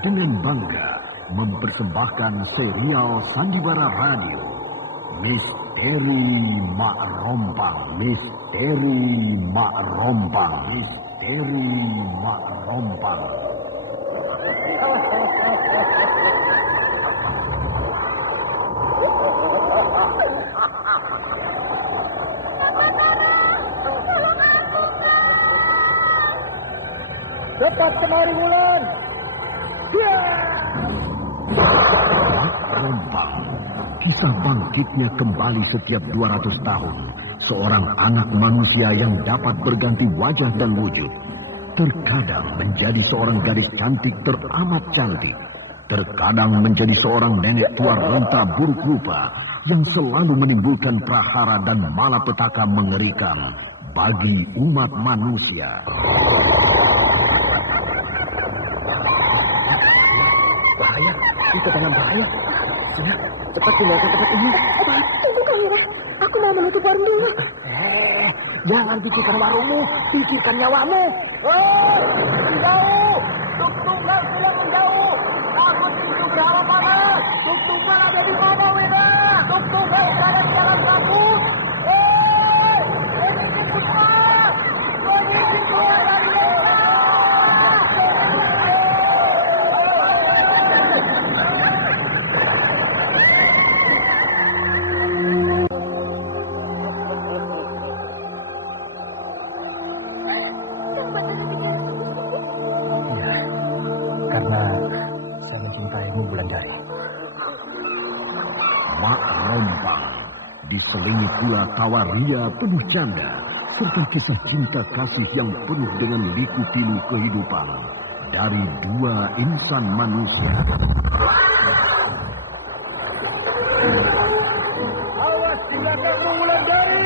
dengan bangga mempersembahkan serial Sandiwara Radio Misteri Mak Rompang, Misteri Mak Rompang, Misteri Mak Rompang. Cepat kemari Wulan. Mak Rompang. Kisah bangkitnya kembali setiap 200 tahun. Seorang anak manusia yang dapat berganti wajah dan wujud. Terkadang menjadi seorang gadis cantik teramat cantik. Terkadang menjadi seorang nenek tua renta buruk rupa yang selalu menimbulkan prahara dan malapetaka mengerikan bagi umat manusia. Bahaya, kita dalam bahaya. Sudah, cepat tinggalkan tempat ini. Tunggu kamu, aku mau menutup warung dulu. Jangan pikirkan warungmu, pikirkan nyawamu. Menjauh, tuk-tukan sudah menjauh. Aku tinggal ke arah mana? Tuk-tukan ada di mana, Wina? Tuk-tukan ada di jalan kamu. Ini cepat. Ini keluar dari karena saya mencintaimu, Wulandari. Mak Rompang diselingi pula tawa ria penuh canda serta kisah cinta kasih yang penuh dengan liku-pilu kehidupan dari dua insan manusia. Awas tindakanmu, Wulandari!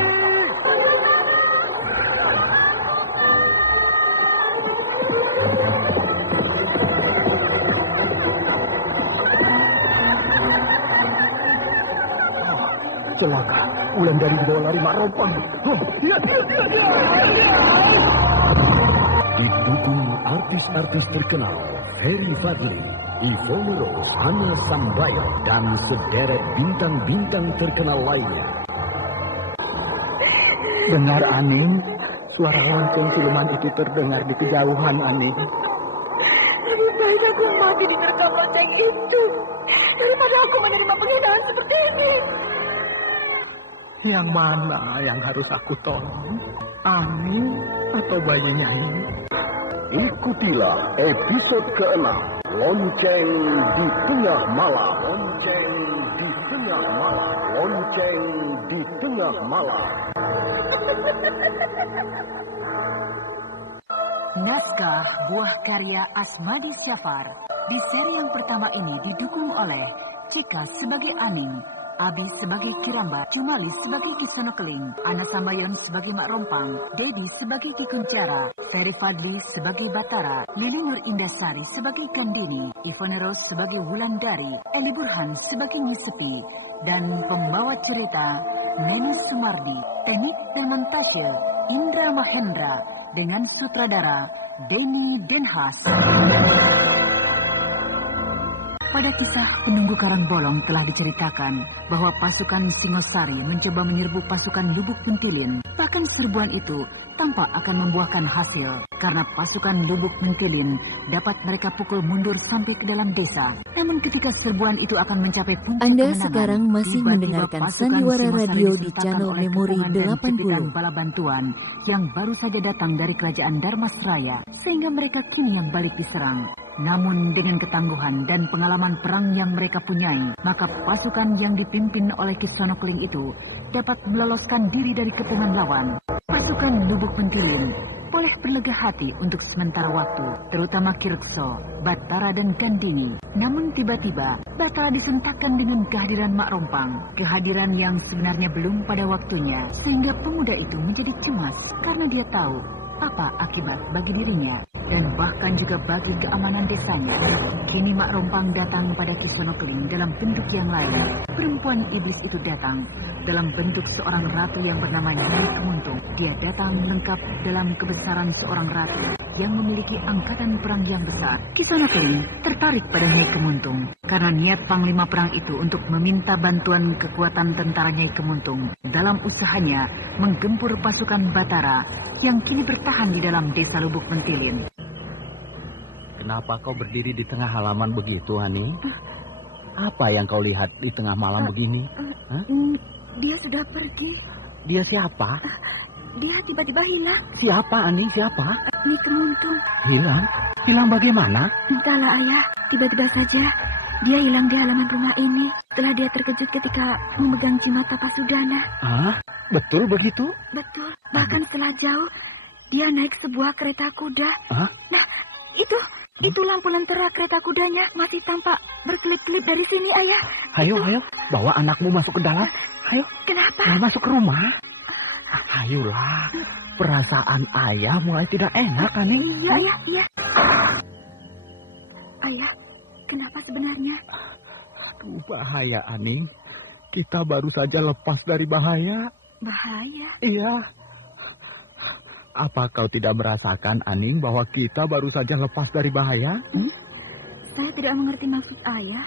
Celaka, Wulandari dibawa lari Mak Rompang. Didukung artis-artis terkenal Ferry Fadli, Ivone Rose, Hana Sambayo, dan sederet bintang-bintang terkenal lainnya. Dengar, Aning, suara lonceng siluman itu terdengar di kejauhan, Aning. Lebih baik aku mati di gerbang lonceng itu daripada aku menerima penghinaan seperti ini. Yang mana yang harus aku tolong? Aning atau bayinya ini? Ikutilah episode ke-6, Lonceng di Tengah Malam. Lonceng di Tengah Malam. Lonceng di Tengah Malam. Naskah buah karya Asmadi Syafar. Di seri yang pertama ini didukung oleh Cika sebagai Aning, Abi sebagai Kiramba, Jumali sebagai Kisono Keling, Ana Sambayon sebagai Mak Rompang, Dedi sebagai Ki Kuncara, Ferry Fadli sebagai Batara, Lili Nur Indasari sebagai Gandini, Ivone Rose sebagai Wulandari, Eli Burhan sebagai Nyesepi, dan pembawa cerita Neni Sumardi. Teknik dan montase Indra Mahendra dengan sutradara Denny Denhas. Pada kisah Penunggu Karangbolong telah diceritakan bahwa pasukan Singosari mencoba menyerbu pasukan Lubuk Mentilin. Bahkan serbuan itu tampak akan membuahkan hasil karena pasukan Lubuk Mentilin dapat mereka pukul mundur sampai ke dalam desa. Namun ketika serbuan itu akan mencapai puncak Anda kemenangan, sekarang masih tiba-tiba mendengarkan pasukan Sandiwara Singosari Radio di disertakan channel oleh Memori kepungan dan 80. jepitan bala bantuan yang baru saja datang dari kerajaan Darmasraya, sehingga mereka kini yang balik diserang. Namun dengan ketangguhan dan pengalaman perang yang mereka punyai, maka pasukan yang dipimpin oleh Kisono Keling itu dapat meloloskan diri dari kepungan lawan. Pasukan Lubuk Mentilin boleh berlega hati untuk sementara waktu, terutama Kirkso, Batara dan Gandini. Namun tiba-tiba Batara disentakkan dengan kehadiran Mak Rompang, kehadiran yang sebenarnya belum pada waktunya, sehingga pemuda itu menjadi cemas karena dia tahu apa akibat bagi dirinya. dan bahkan juga bagi keamanan desanya. Kini Mak Rompang datang pada Kisono Keling dalam bentuk yang lain. Perempuan iblis itu datang dalam bentuk seorang ratu yang bernama Nyai Kemuntung. Dia datang lengkap dalam kebesaran seorang ratu yang memiliki angkatan perang yang besar. Kisono Keling tertarik pada Nyai Kemuntung karena niat panglima perang itu untuk meminta bantuan kekuatan tentara Nyai Kemuntung dalam usahanya menggempur pasukan Batara yang kini bertahan di dalam desa Lubuk Mentilin. Kenapa kau berdiri di tengah halaman begitu, Ani? Apa yang kau lihat di tengah malam begini? Dia sudah pergi. Dia siapa? Dia tiba-tiba hilang. Siapa, Ani? Siapa? Nyai Kemuntung. Hilang? Hilang bagaimana? Entahlah, Ayah. Tiba-tiba saja dia hilang di halaman rumah ini setelah dia terkejut ketika memegang jimat Tapasudana. Hah? Betul begitu? Betul. Bahkan setelah jauh, dia naik sebuah kereta kuda. Hah? Nah, itu lampu lentera kereta kudanya masih tampak berkelip-kelip dari sini, Ayah. Ayo, bawa anakmu masuk ke dalam. Ayo. Kenapa? Masuk ke rumah. Ayolah. Perasaan ayah mulai tidak enak, Ani. Iya, Ayah, iya. Ayah, kenapa sebenarnya? Aduh, bahaya, Aning. Kita baru saja lepas dari bahaya. Bahaya? Iya. Apa kau tidak merasakan, Aning, bahwa kita baru saja lepas dari bahaya? Saya tidak mengerti maksud Ayah.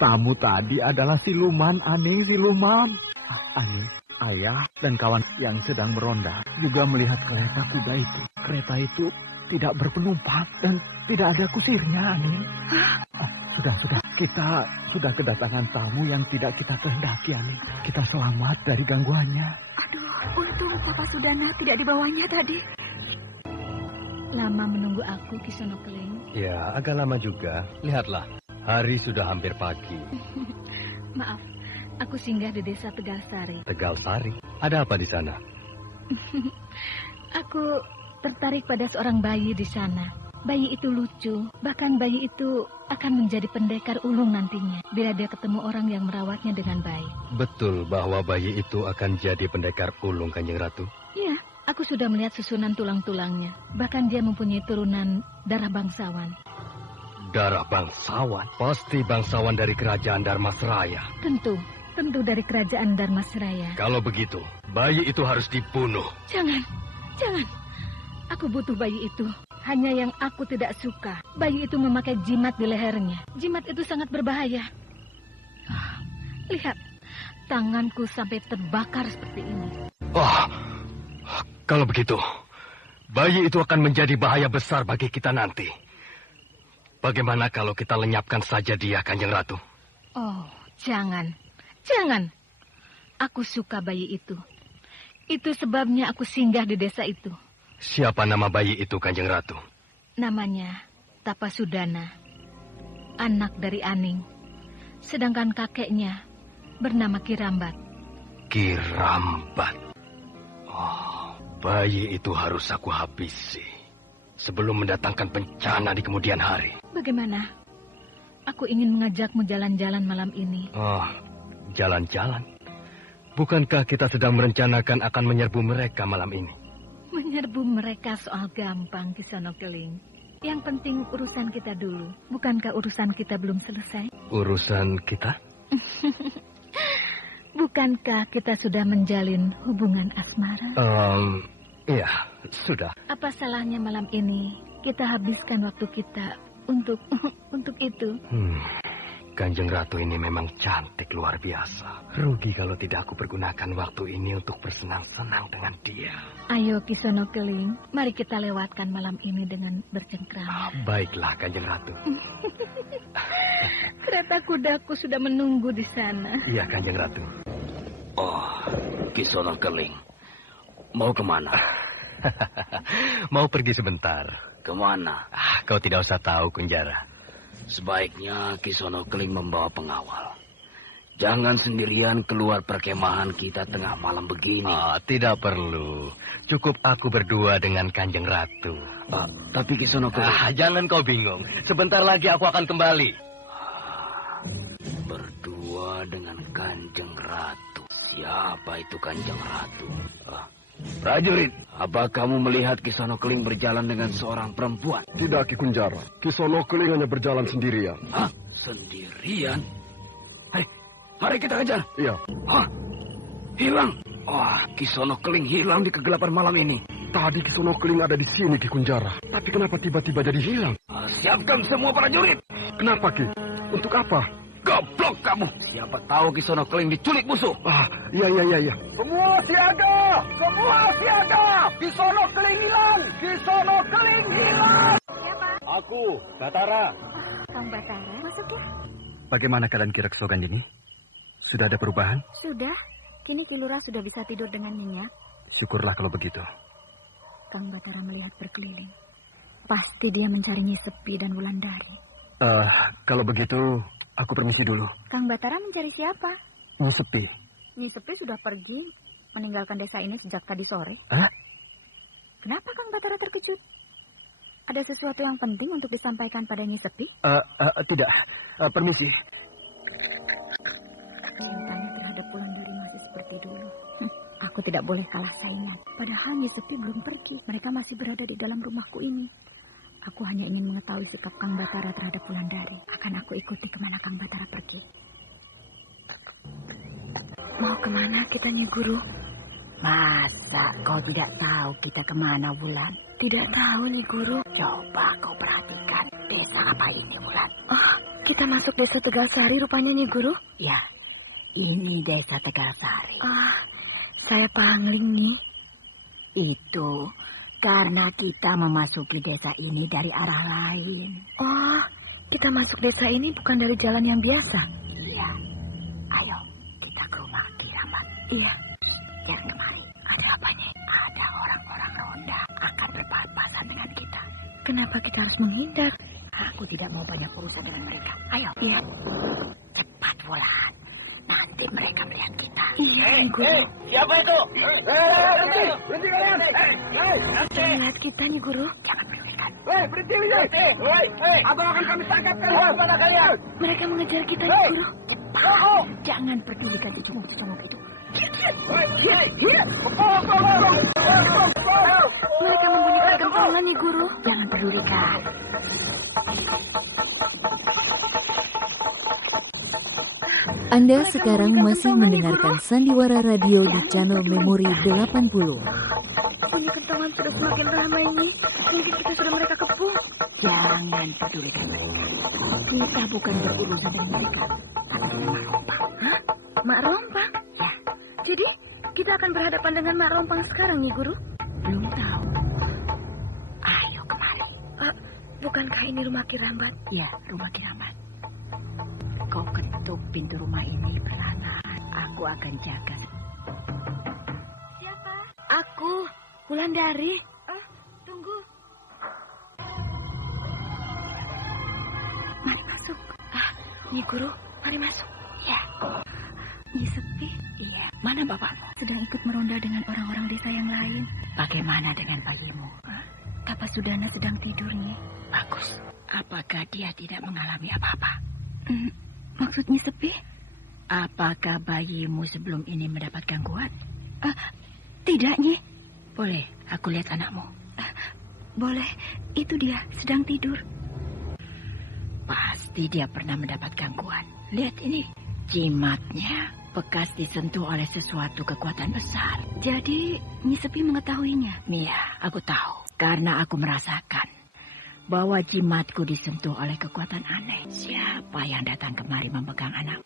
Tamu tadi adalah siluman, Aning, siluman. Aning, ayah dan kawan yang sedang meronda juga melihat kereta kuda itu. Kereta itu tidak berpenumpang dan tidak ada kusirnya, Aning. Sudah. Kita sudah kedatangan tamu yang tidak kita kehendaki, Aning. Kita selamat dari gangguannya. Aduh, untung Tapasudana tidak dibawanya tadi. Lama menunggu aku, Kisono Keling. Ya, agak lama juga. Lihatlah, hari sudah hampir pagi. Maaf, aku singgah di desa Tegal Sari. Tegal Sari? Ada apa di sana? Aku tertarik pada seorang bayi di sana. Bayi itu lucu, bahkan bayi itu akan menjadi pendekar ulung nantinya bila dia ketemu orang yang merawatnya dengan baik. Betul bahwa bayi itu akan jadi pendekar ulung, Kanjeng Ratu? Iya, aku sudah melihat susunan tulang-tulangnya. Bahkan dia mempunyai turunan darah bangsawan. Darah bangsawan? Pasti bangsawan dari kerajaan Dharmasraya. Tentu dari kerajaan Dharmasraya. Kalau begitu, bayi itu harus dibunuh. Jangan. Aku butuh bayi itu. Hanya yang aku tidak suka, bayi itu memakai jimat di lehernya. Jimat itu sangat berbahaya. Lihat, tanganku sampai terbakar seperti ini. Kalau begitu, bayi itu akan menjadi bahaya besar bagi kita nanti. Bagaimana kalau kita lenyapkan saja dia, Kanjeng Ratu? Oh, jangan. Aku suka bayi itu. Itu sebabnya aku singgah di desa itu. Siapa nama bayi itu, Kanjeng Ratu? Namanya Tapasudana, anak dari Aning. Sedangkan kakeknya bernama Kirambat. Kirambat? Oh, bayi itu harus aku habisi sebelum mendatangkan bencana di kemudian hari. Bagaimana? Aku ingin mengajakmu jalan-jalan malam ini. Oh, jalan-jalan? Bukankah kita sedang merencanakan akan menyerbu mereka malam ini? Menyerbu mereka soal gampang, Kisono Keling. Yang penting urusan kita dulu. Bukankah urusan kita belum selesai? Urusan kita? Bukankah kita sudah menjalin hubungan asmara? Iya, sudah. Apa salahnya malam ini kita habiskan waktu kita untuk itu? Kanjeng Ratu ini memang cantik luar biasa. Rugi kalau tidak aku pergunakan waktu ini untuk bersenang-senang dengan dia. Ayo Kisono Keling, mari kita lewatkan malam ini dengan bercengkrama. Baiklah Kanjeng Ratu. Kereta kudaku sudah menunggu di sana. Iya Kanjeng Ratu. Oh, Kisono Keling, mau kemana? Mau pergi sebentar. Kemana? Kau tidak usah tahu, Kunjara. Sebaiknya Kisono Keling membawa pengawal. Jangan sendirian keluar perkemahan kita tengah malam begini. Tidak perlu. Cukup aku berdua dengan Kanjeng Ratu. Tapi Kisono Keling... Jangan kau bingung. Sebentar lagi aku akan kembali. Berdua dengan Kanjeng Ratu. Siapa itu Kanjeng Ratu? Prajurit, apa kamu melihat Kisono Keling berjalan dengan seorang perempuan? Tidak, Ki Kunjara. Kisono Keling hanya berjalan sendirian. Hah? Sendirian? Hei, mari kita kejar. Iya. Hah? Hilang? Wah, Kisono Keling hilang di kegelapan malam ini. Tadi Kisono Keling ada di sini, Ki Kunjara. Tapi kenapa tiba-tiba jadi hilang? Siapkan semua prajurit. Kenapa, Ki? Untuk apa? Goblok kamu. Siapa tahu Kisono Keling diculik musuh. Iya. Semua siaga! Semua siaga! Kisono Keling hilang! Kisono Keling hilang! Siapa? Aku, Batara. Kang Batara, masuk ya. Bagaimana keadaan Ki Reksogandini? Sudah ada perubahan? Sudah. Kini Kilura sudah bisa tidur dengan nyenyak. Syukurlah kalau begitu. Kang Batara melihat berkeliling. Pasti dia mencari Nyi Sepi dan Wulandari. Kalau begitu, aku permisi dulu. Kang Batara mencari siapa? Nyi Sepi. Nyi Sepi sudah pergi, meninggalkan desa ini sejak tadi sore. Hah? Kenapa Kang Batara terkejut? Ada sesuatu yang penting untuk disampaikan pada Nyi Sepi? Tidak. Permisi. Cintanya terhadap Wulandari masih seperti dulu. Aku tidak boleh kalah saingan. Padahal Nyi Sepi belum pergi. Mereka masih berada di dalam rumahku ini. Aku hanya ingin mengetahui sikap Kang Batara terhadap Wulandari. Akan aku ikuti kemana Kang Batara pergi. Mau kemana kita, Nyi Guru? Masa kau tidak tahu kita kemana, Wulan? Tidak tahu, Nyi Guru. Coba kau perhatikan desa apa ini, Wulan. Oh, kita masuk desa Tegalsari rupanya, Nyi Guru? Ya, ini desa Tegalsari. Saya pangling nih. Itu karena kita memasuki desa ini dari arah lain. Oh, kita masuk desa ini bukan dari jalan yang biasa? Iya. Ayo, kita ke rumah Kiraman. Iya. Jangan kemari. Ada apa nih? Ada orang-orang ronda akan berpapasan dengan kita. Kenapa kita harus menghindar? Aku tidak mau banyak urusan dengan mereka. Ayo. Iya. Cepat, Wulan. Nanti mereka melihat kita. Iya, Nyi Guru. Siapa itu? Berhenti kalian! Jangan lihat kita, Nyi Guru. Jangan berdekat. Berhenti! Abang akan kami tangkap kalian! Mana kalian? Mereka mengejar kita, Nyi Guru. Cepat! Jangan pedulikan cecunguk-cecunguk itu. Mereka membunyikan kentongan, Nyi Guru. Jangan pedulikan. Anda sekarang masih mendengarkan Sandiwara Radio di channel Memori 80. Bunyi kentongan sudah semakin ramai ini. Mungkin kita sudah mereka kepung. Jangan pedulikan mereka. Kita bukan berurusan dengan mereka. Tapi dengan Mak Rompang. Hah? Mak Rompang? Ya. Jadi, kita akan berhadapan dengan Mak Rompang sekarang, Nyi Guru? Belum tahu. Ayo kemari. Bukankah ini rumah Kirambat? Ya, rumah Kirambat. Kau ketuk pintu rumah ini perlahan. Aku akan jaga. Siapa? Aku, Wulandari. Tunggu. Mari masuk. Nyi Guru, mari masuk. Ya. Nyi Sepi? Iya. Mana bapakmu? Sedang ikut meronda dengan orang-orang desa yang lain. Bagaimana dengan bayimu? Tapasudana sedang tidur, Nyi. Bagus. Apakah dia tidak mengalami apa-apa? Maksud Nyi Sepi? Apakah bayimu sebelum ini mendapat gangguan? Tidak, Nyi. Boleh aku lihat anakmu? Boleh. Itu dia, sedang tidur. Pasti dia pernah mendapat gangguan. Lihat ini. Jimatnya bekas disentuh oleh sesuatu kekuatan besar. Jadi, Nyi Sepi mengetahuinya? Iya, aku tahu. Karena aku merasakan bahwa jimatku disentuh oleh kekuatan aneh. Siapa yang datang kemari memegang anak?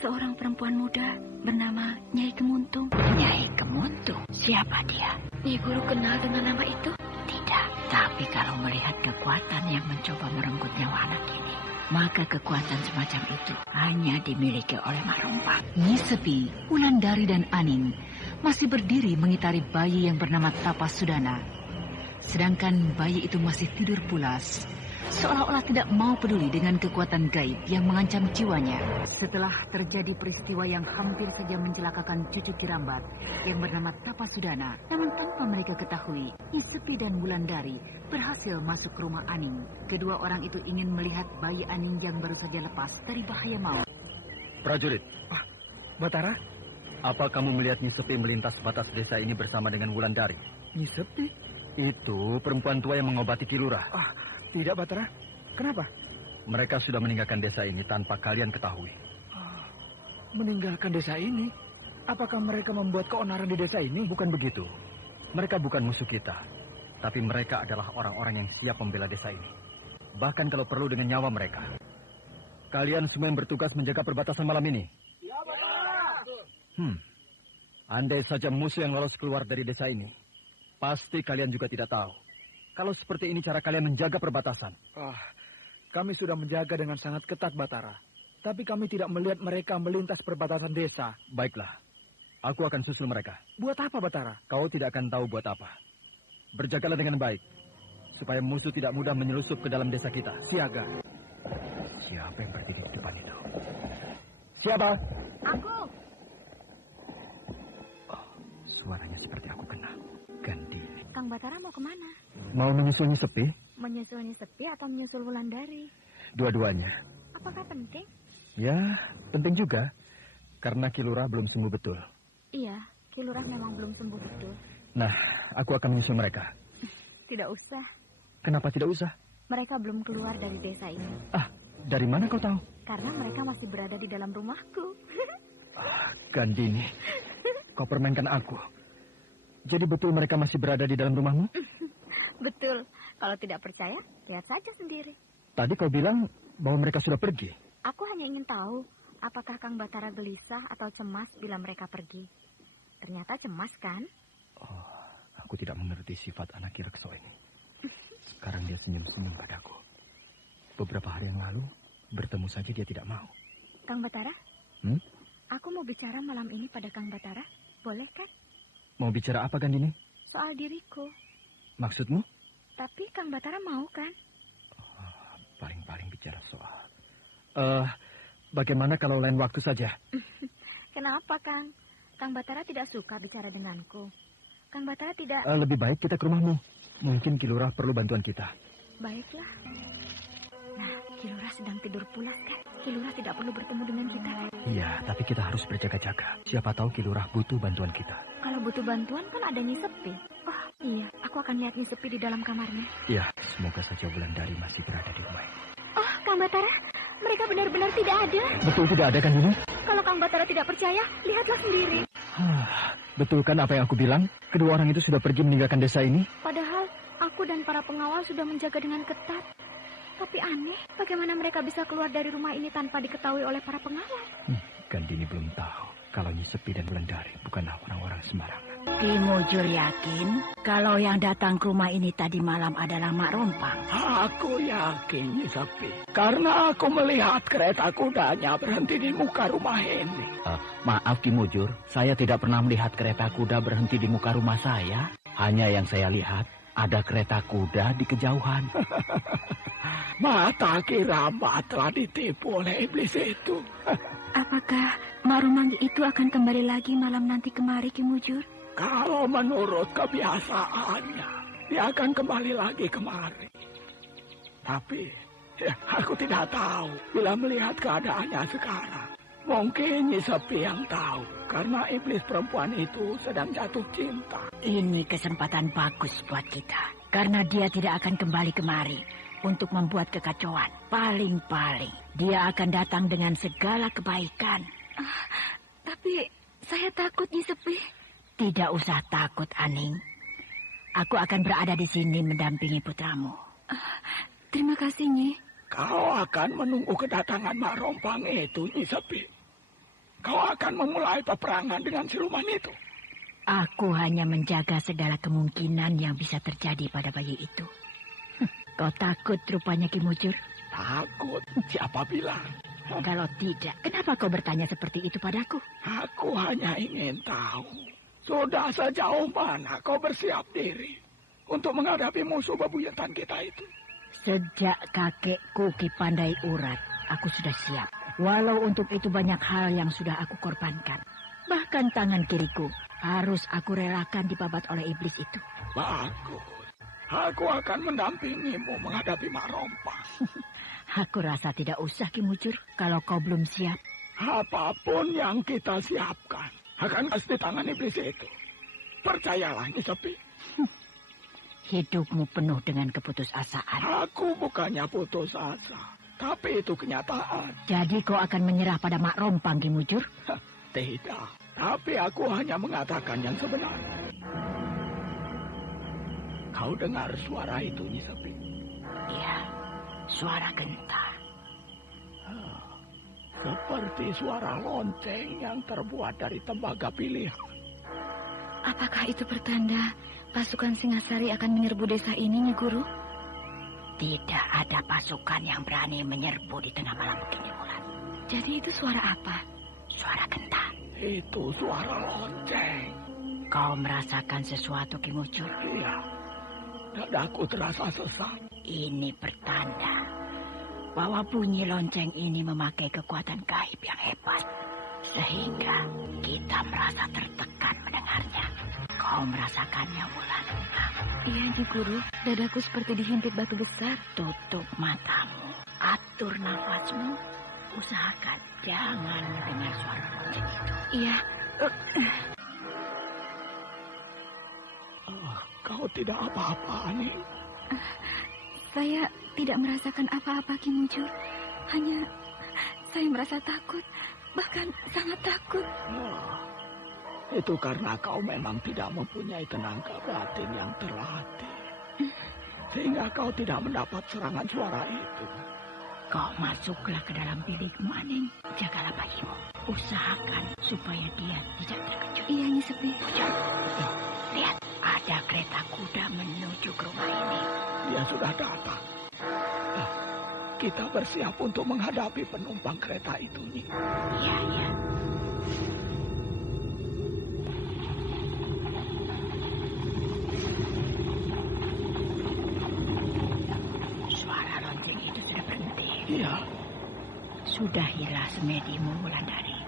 Seorang perempuan muda bernama Nyai Kemuntung. Nyai Kemuntung? Siapa dia? Nyi Guru kenal dengan nama itu? Tidak, tapi kalau melihat kekuatan yang mencoba merenggut nyawa anak ini, maka kekuatan semacam itu hanya dimiliki oleh Mak Rompang. Nyi Sepi, Wulandari dan Aning masih berdiri mengitari bayi yang bernama Tapasudana. Sedangkan bayi itu masih tidur pulas, seolah-olah tidak mau peduli dengan kekuatan gaib yang mengancam jiwanya. Setelah terjadi peristiwa yang hampir saja mencelakakan cucu Kirambat yang bernama Tapasudana, namun tanpa mereka ketahui, Nyi Sepi dan Wulandari berhasil masuk ke rumah Aning. Kedua orang itu ingin melihat bayi Aning yang baru saja lepas dari bahaya maut. Prajurit. Batara, Apa kamu melihat Nyi Sepi melintas batas desa ini bersama dengan Wulandari? Nyi Sepi? Itu perempuan tua yang mengobati Ki Lurah. Tidak, Batara. Kenapa? Mereka sudah meninggalkan desa ini tanpa kalian ketahui. Meninggalkan desa ini? Apakah mereka membuat keonaran di desa ini? Bukan begitu. Mereka bukan musuh kita. Tapi mereka adalah orang-orang yang siap membela desa ini. Bahkan kalau perlu dengan nyawa mereka. Kalian semua yang bertugas menjaga perbatasan malam ini. Ya, Batara. Andai saja musuh yang lolos keluar dari desa ini, pasti kalian juga tidak tahu. Kalau seperti ini cara kalian menjaga perbatasan. Kami sudah menjaga dengan sangat ketat, Batara. Tapi kami tidak melihat mereka melintas perbatasan desa. Baiklah, aku akan susul mereka. Buat apa, Batara? Kau tidak akan tahu buat apa. Berjagalah dengan baik, supaya musuh tidak mudah menyelusup ke dalam desa kita. Siaga. Siapa yang berdiri di depan itu? Siapa? Aku. Suaranya seperti aku kenal. Gandini. Kang Batara mau kemana? Mau menyusul Nyi Sepi? Menyusul Nyi Sepi atau menyusul Wulandari? Dua-duanya. Apakah penting? Ya, penting juga. Karena Ki Lurah belum sembuh betul. Iya, Ki Lurah memang belum sembuh betul. Nah, aku akan menyusul mereka. Tidak usah. Kenapa tidak usah? Mereka belum keluar dari desa ini. Dari mana kau tahu? Karena mereka masih berada di dalam rumahku. Gandini, kau permainkan aku. Jadi betul mereka masih berada di dalam rumahmu? Betul. Kalau tidak percaya, lihat saja sendiri. Tadi kau bilang bahwa mereka sudah pergi. Aku hanya ingin tahu, apakah Kang Batara gelisah atau cemas bila mereka pergi. Ternyata cemas, kan? Aku tidak mengerti sifat anak Ki Rekso ini. Sekarang dia senyum-senyum padaku. Beberapa hari yang lalu, bertemu saja dia tidak mau. Kang Batara? Aku mau bicara malam ini pada Kang Batara. Boleh kan? Mau bicara apa, Gandini? Soal diriku. Maksudmu? Tapi Kang Batara mau kan? Paling-paling bicara soal... bagaimana kalau lain waktu saja? Kenapa, Kang? Kang Batara tidak suka bicara denganku. Kang Batara tidak... Lebih baik kita ke rumahmu. Mungkin Ki Lurah perlu bantuan kita. Baiklah. Nah, Ki Lurah sedang tidur pulas, kan? Ki Lurah tidak perlu bertemu dengan kita. Iya, tapi kita harus berjaga-jaga. Siapa tahu Ki Lurah butuh bantuan kita. Kalau butuh bantuan kan ada Nyi Sepi. Iya, aku akan lihat Nyi Sepi di dalam kamarnya. Iya, semoga saja Wulandari masih berada di rumah ini. Kang Batara, mereka benar-benar tidak ada. Betul tidak ada, kan ini? Kalau Kang Batara tidak percaya, lihatlah sendiri. Betul kan apa yang aku bilang? Kedua orang itu sudah pergi meninggalkan desa ini? Padahal aku dan para pengawal sudah menjaga dengan ketat. Tapi aneh, bagaimana mereka bisa keluar dari rumah ini tanpa diketahui oleh para pengawal? Gandini belum tahu kalau Nyi Sepi dan Wulandari bukanlah orang-orang sembarangan. Ki Mujur yakin kalau yang datang ke rumah ini tadi malam adalah Mak Rompang? Aku yakin, Nyi Sepi. Karena aku melihat kereta kudanya berhenti di muka rumah ini. Maaf Ki Mujur, saya tidak pernah melihat kereta kuda berhenti di muka rumah saya. Hanya yang saya lihat, ada kereta kuda di kejauhan. Mata Kiramba telah ditipu oleh iblis itu. Apakah Mak Rompang itu akan kembali lagi malam nanti kemari, Ki Mujur? Kalau menurut kebiasaannya, dia akan kembali lagi kemari. Tapi, aku tidak tahu bila melihat keadaannya sekarang. Mungkin Nyi Sepi yang tahu, karena iblis perempuan itu sedang jatuh cinta. Ini kesempatan bagus buat kita, karena dia tidak akan kembali kemari untuk membuat kekacauan. Paling-paling, dia akan datang dengan segala kebaikan. Tapi, saya takut, Nyi Sepi. Tidak usah takut, Aning. Aku akan berada di sini mendampingi putramu. Terima kasih, Nyi. Kau akan menunggu kedatangan Mak Rompang itu, Nyi Sepi. Kau akan memulai peperangan dengan siluman itu. Aku hanya menjaga segala kemungkinan yang bisa terjadi pada bayi itu. Kau takut rupanya, Ki Mujur? Takut? Siapa bilang? Kalau tidak, kenapa kau bertanya seperti itu padaku? Aku hanya ingin tahu. Sudah sejauh mana kau bersiap diri untuk menghadapi musuh bebuyutan kita itu? Sejak kakekku Ki Pandai Urat, aku sudah siap. Walau untuk itu banyak hal yang sudah aku korbankan. Bahkan tangan kiriku harus aku relakan dibabat oleh iblis itu. Bagus. Aku akan mendampingimu menghadapi Mak Rompang. Aku rasa tidak usah, Ki Mujur, kalau kau belum siap. Apapun yang kita siapkan, akan pasti tangan iblis itu. Percayalah, Nyi Sepi. Hidupmu penuh dengan keputusasaan. Aku bukannya putus asa, tapi itu kenyataan. Jadi kau akan menyerah pada Mak Rompang, Ki Mujur? Tidak, tapi aku hanya mengatakan yang sebenarnya. Kau dengar suara itu, Nyi Sepi? Iya, suara gentar. Seperti suara lonceng yang terbuat dari tembaga pilihan. Apakah itu pertanda pasukan Singasari akan menyerbu desa ini, Nyi Guru? Tidak ada pasukan yang berani menyerbu di tengah malam begini, Wulan. Jadi itu suara apa? Suara gentar. Itu suara lonceng. Kau merasakan sesuatu, Ki Mujur? Iya. Dadaku terasa sesak. Ini pertanda bahwa bunyi lonceng ini memakai kekuatan gaib yang hebat. Sehingga kita merasa tertekan mendengarnya. Kau merasakannya, Wulan? Iya, Nyi Guru. Dadaku seperti dihimpit batu besar. Tutup matamu. Atur nafasmu. Usahakan jangan mendengar suara lonceng itu. Iya. Kau tidak apa-apa, Ani? Saya tidak merasakan apa-apa, Ki Mujur. Hanya saya merasa takut. Bahkan sangat takut. Itu karena kau memang tidak mempunyai tenaga batin yang terlatih. Sehingga kau tidak mendapat serangan suara itu. Kau masuklah ke dalam bilikmu, Aning. Jagalah bayimu. Usahakan supaya dia tidak terkejut. Iya, Nyi Sepi. Lihat, ada kereta kuda menuju ke rumah ini. Dia sudah datang. Kita bersiap untuk menghadapi penumpang kereta itu, Nyi. Iya, iya. Suara lonceng itu sudah berhenti. Iya. Sudahilah semedimu, Wulandari.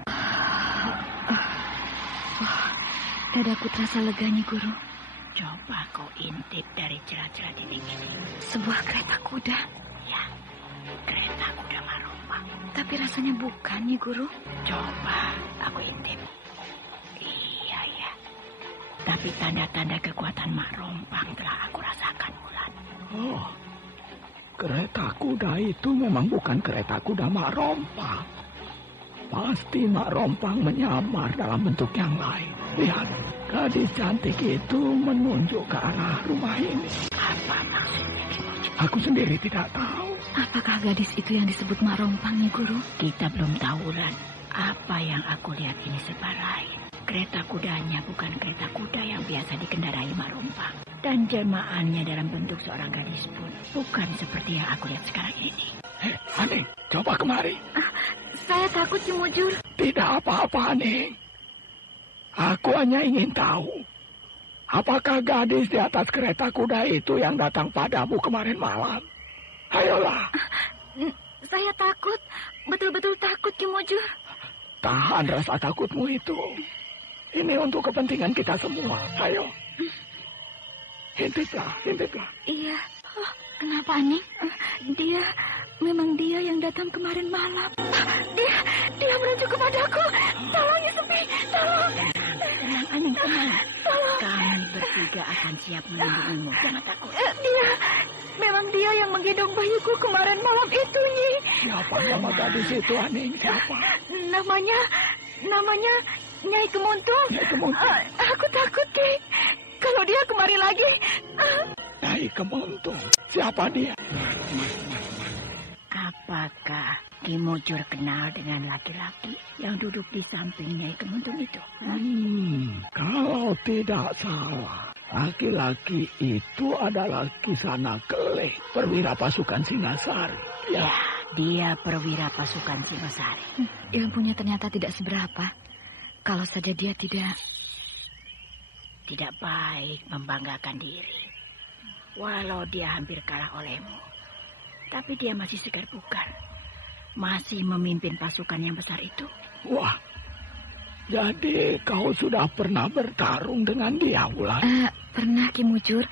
Dadaku terasa lega, Nyi Guru. Coba kau intip dari celah-celah dinding ini. Sebuah kereta kuda. Ya, kereta kuda Mak Rompang. Tapi rasanya bukan, Nyi Guru. Coba aku intip. Iya, iya. Tapi tanda-tanda kekuatan Mak Rompang telah aku rasakan, Wulan. Oh, kereta kuda itu memang bukan kereta kuda Mak Rompang. Pasti Mak Rompang menyamar dalam bentuk yang lain. Lihat, gadis cantik itu menunjuk ke arah rumah ini. Apa maksudnya, Ki Mujur? Aku sendiri tidak tahu. Apakah gadis itu yang disebut Mak Rompang, Nyi Guru? Kita belum tahu, Wulan. Apa yang aku lihat ini sebab lain. Kereta kudanya bukan kereta kuda yang biasa dikendarai Mak Rompang. Dan jelmaannya dalam bentuk seorang gadis pun bukan seperti yang aku lihat sekarang ini. Hei, Aning, coba kemari. Saya takut, Ki Mujur. Tidak apa-apa, Aning. Aku hanya ingin tahu, apakah gadis di atas kereta kuda itu yang datang padamu kemarin malam? Ayolah. Saya takut, betul-betul takut, Ki Mujur. Tahan rasa takutmu itu. Ini untuk kepentingan kita semua. Ayo. Hintiplah, hintiplah. Iya. Kenapa, Aning? Memang dia yang datang kemarin malam. Dia menuju kepadaku. Tolong, Nyi Sepi, tolong. Tenang, Aning, tenang. Kami bertiga akan siap melindungimu. Jangan takut. Memang dia yang menggendong bayiku kemarin malam itu, Nyi. Siapa nama gadis itu, Aning? Siapa? Namanya Nyai Kemuntung. Nyai Kemuntung. Aku takut, Ki. Kalau dia kemari lagi. Nyai Kemuntung. Siapa dia? Apakah Ki Mujur kenal dengan laki-laki yang duduk di samping Nyai Kemuntung itu? Kalau tidak salah, laki-laki itu adalah Kisana Keleh, perwira pasukan Singasari. Ya, dia perwira pasukan Singasari. Ilmunya ternyata tidak seberapa. Kalau saja dia tidak baik membanggakan diri. Walau dia hampir kalah olehmu. Tapi dia masih segar bugar. Masih memimpin pasukan yang besar itu. Wah, jadi kau sudah pernah bertarung dengan dia, Wulan? Pernah, Ki Mujur.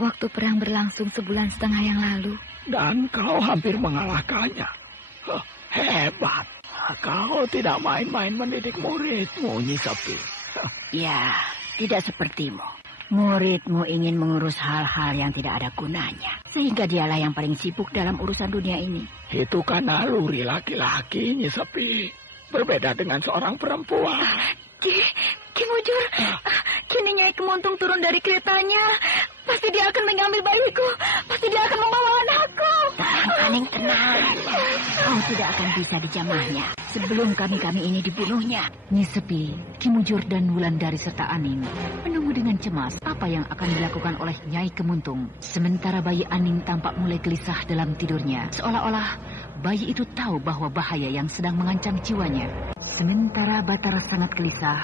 Waktu perang berlangsung 1,5 bulan yang lalu. Dan kau hampir mengalahkannya. Hebat. Kau tidak main-main mendidik muridmu, Nyi Sepi. Ya, tidak sepertimu. Muridmu ingin mengurus hal-hal yang tidak ada gunanya. Sehingga dialah yang paling sibuk dalam urusan dunia ini. Itu kan naluri laki-laki, Nyi Sepi. Berbeda dengan seorang perempuan. Ki Mujur, kini Nyai Kemuntung turun dari keretanya. Pasti dia akan mengambil bayiku. Pasti dia akan membawa anakku. Tenang, Aning, tenang. Kau tidak akan bisa dijamahnya sebelum kami ini dibunuhnya. Nyi Sepi, Ki Mujur dan Wulandari serta Aning menunggu dengan cemas apa yang akan dilakukan oleh Nyai Kemuntung. Sementara bayi Aning tampak mulai gelisah dalam tidurnya. Seolah-olah bayi itu tahu bahwa bahaya yang sedang mengancam jiwanya. Sementara Batara sangat gelisah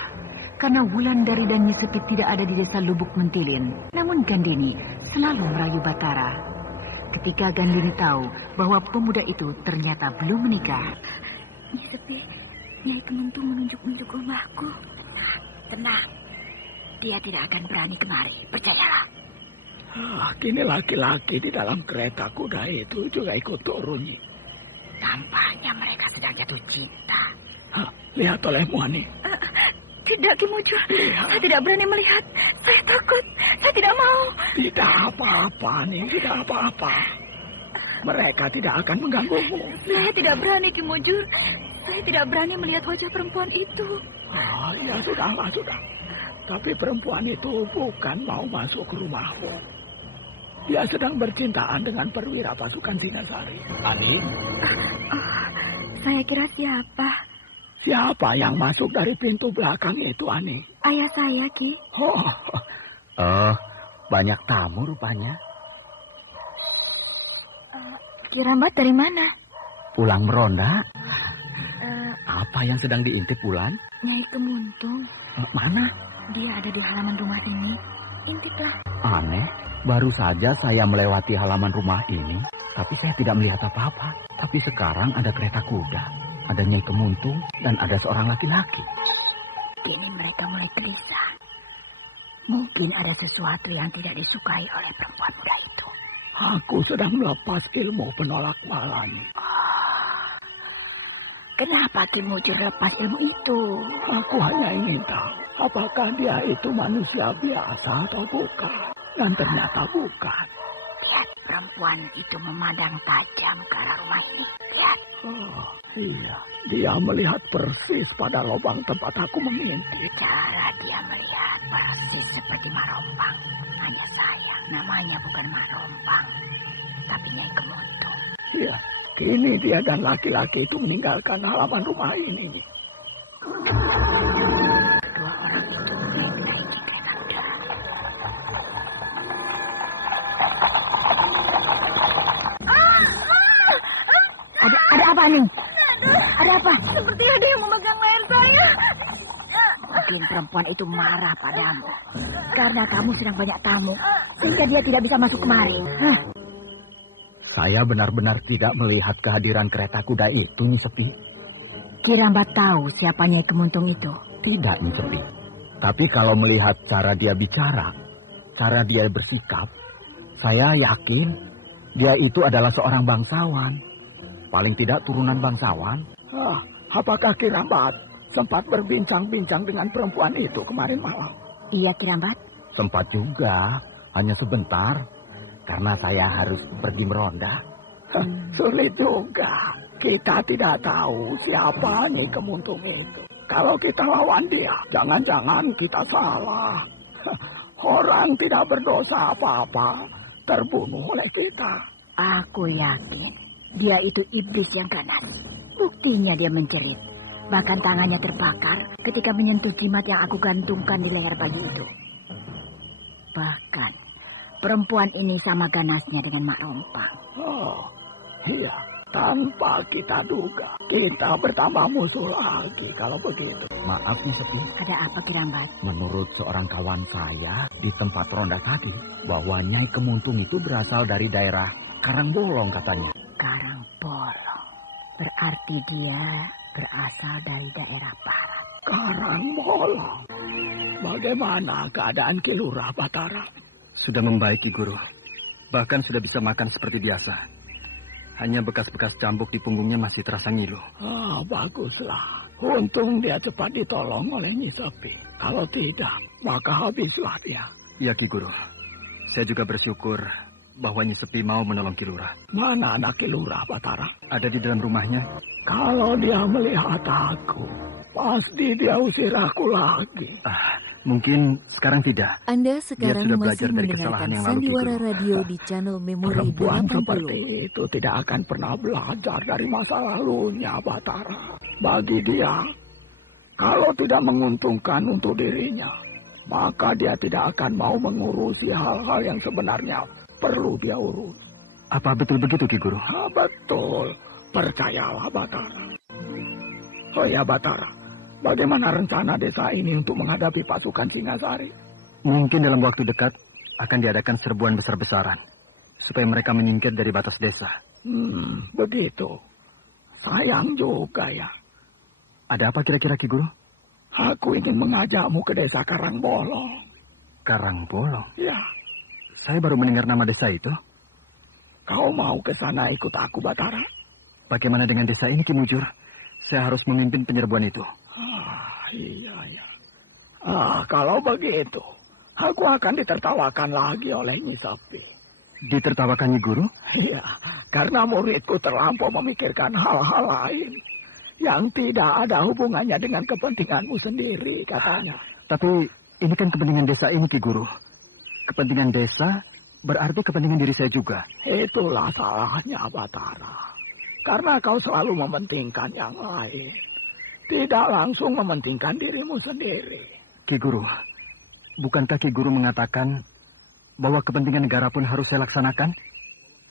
karena Wulandari dan Nyi Sepi tidak ada di desa Lubuk Mentilin. Namun Gandini selalu merayu Batara. Ketika Gandini tahu bahwa pemuda itu ternyata belum menikah. Nyi Sepi, Nyai Kemuntung menunjuk-nunjuk rumahku. Tenang, dia tidak akan berani kemari, percayalah. Kini laki-laki di dalam kereta kuda itu juga ikut turun. Tampaknya mereka sedang jatuh cinta. Lihat olehmu, Ani. Tidak, Ki Mujur. Saya tidak berani melihat. Saya takut. Saya tidak mau. Tidak apa-apa, Ani. Tidak apa-apa. Mereka tidak akan mengganggumu. Saya tidak berani, Ki Mujur. Saya tidak berani melihat wajah perempuan itu. Ya sudahlah, sudah. Tapi perempuan itu bukan mau masuk ke rumahmu. Dia sedang bercintaan dengan perwira pasukan Singasari. Ani? Saya kira siapa? Siapa yang masuk dari pintu belakang itu, Ani? Ayah saya, Ki. Banyak tamu rupanya. Ki Rambat dari mana? Pulang meronda. Apa yang sedang diintip Wulan? Nyai Kemuntung. Mana? Dia ada di halaman rumah sini. Intiplah. Aneh, baru saja saya melewati halaman rumah ini, tapi saya tidak melihat apa-apa. Tapi sekarang ada kereta kuda, ada Nyai Kemuntung, dan ada seorang laki-laki. Kini mereka mulai gelisah. Mungkin ada sesuatu yang tidak disukai oleh perempuan muda itu. Aku sedang melepas ilmu penolak malam. Kenapa Ki Mujur lepas ilmu itu? Aku hanya ingin tahu apakah dia itu manusia biasa atau bukan. Dan ternyata bukan. Lihat, perempuan itu memandang tajam ke arah rumah ini. Lihat. Iya, dia melihat persis pada lubang tempat aku mengintip. Cara dia melihat persis seperti Marompang. Hanya sayang, namanya bukan Marompang, tapi Nyai Kemuntung. Iya, kini dia dan laki-laki itu meninggalkan halaman rumah ini. Kedua orang itu menaiki kereta kuda. Ada apa nih? Ada apa? Seperti ada yang memegang leher saya. Mungkin perempuan itu marah padamu karena kamu sedang banyak tamu, sehingga dia tidak bisa masuk kemari. Saya benar-benar tidak melihat kehadiran kereta kuda itu, Nyi Sepi. Ki Rambat tahu siapa Nyai Kemuntung itu? Tidak, Nyi Sepi. Tapi kalau melihat cara dia bicara, cara dia bersikap, saya yakin dia itu adalah seorang bangsawan. Paling tidak turunan bangsawan. Apakah Ki Rambat sempat berbincang-bincang dengan perempuan itu kemarin malam? Iya, Ki Rambat. Sempat juga, hanya sebentar. Karena saya harus pergi meronda. Sulit juga. Kita tidak tahu siapa Nyai Kemuntung itu. Kalau kita lawan dia, jangan-jangan kita salah. Orang tidak berdosa apa-apa terbunuh oleh kita. Aku yakin dia itu iblis yang ganas. Buktinya dia menjerit. Bahkan tangannya terbakar ketika menyentuh jimat yang aku gantungkan di leher bayi itu. Bahkan perempuan ini sama ganasnya dengan Mak Rompang. Iya. Tanpa kita duga, kita bertambah musuh lagi kalau begitu. Maaf, Nyi Sepi. Ada apa, Ki Rambat? Menurut seorang kawan saya di tempat ronda tadi, bahwa Nyai Kemuntung itu berasal dari daerah Karangbolong katanya. Karangbolong. Berarti dia berasal dari daerah barat. Karangbolong. Bagaimana keadaan Ki Lurah, Batara? Sudah membaik, Ki Guru. Bahkan sudah bisa makan seperti biasa. Hanya bekas-bekas cambuk di punggungnya masih terasa ngilu. Baguslah. Untung dia cepat ditolong oleh Nyi Sepi. Kalau tidak, maka habislah dia. Ya, Ki Guru. Saya juga bersyukur bahwa Nyi Sepi mau menolong Ki Lurah. Mana anak Ki Lurah, Batara? Ada di dalam rumahnya. Kalau dia melihat aku, pasti dia usir aku lagi. Mungkin sekarang tidak. Anda sekarang masih mendengarkan Sandiwara Radio di channel Memori 80. Perempuan seperti itu tidak akan pernah belajar dari masa lalunya, Batara. Bagi dia, kalau tidak menguntungkan untuk dirinya, maka dia tidak akan mau mengurusi hal-hal yang sebenarnya perlu dia urus. Apa betul begitu, Ki Guru? Betul. Percayalah, Batara. Oh ya, Batara. Bagaimana rencana desa ini untuk menghadapi pasukan Singasari? Mungkin dalam waktu dekat akan diadakan serbuan besar-besaran. Supaya mereka menyingkir dari batas desa. Begitu. Sayang juga ya. Ada apa kira-kira, Ki Guru? Aku ingin mengajakmu ke desa Karangbolong. Karangbolong? Ya. Saya baru mendengar nama desa itu. Kau mau ke sana ikut aku, Batara? Bagaimana dengan desa ini, Ki Mujur? Saya harus memimpin penyerbuan itu. Iya. Kalau begitu, aku akan ditertawakan lagi oleh Nyi Sepi. Ditertawakan, Nyi Guru? Iya, karena muridku terlampau memikirkan hal-hal lain yang tidak ada hubungannya dengan kepentinganmu sendiri, katanya. Tapi ini kan kepentingan desa ini, Ki Guru. Kepentingan desa berarti kepentingan diri saya juga. Itulah salahnya, Batara. Karena kau selalu mementingkan yang lain. Tidak langsung mementingkan dirimu sendiri. Ki Guru, bukankah Ki Guru mengatakan bahwa kepentingan negara pun harus saya laksanakan?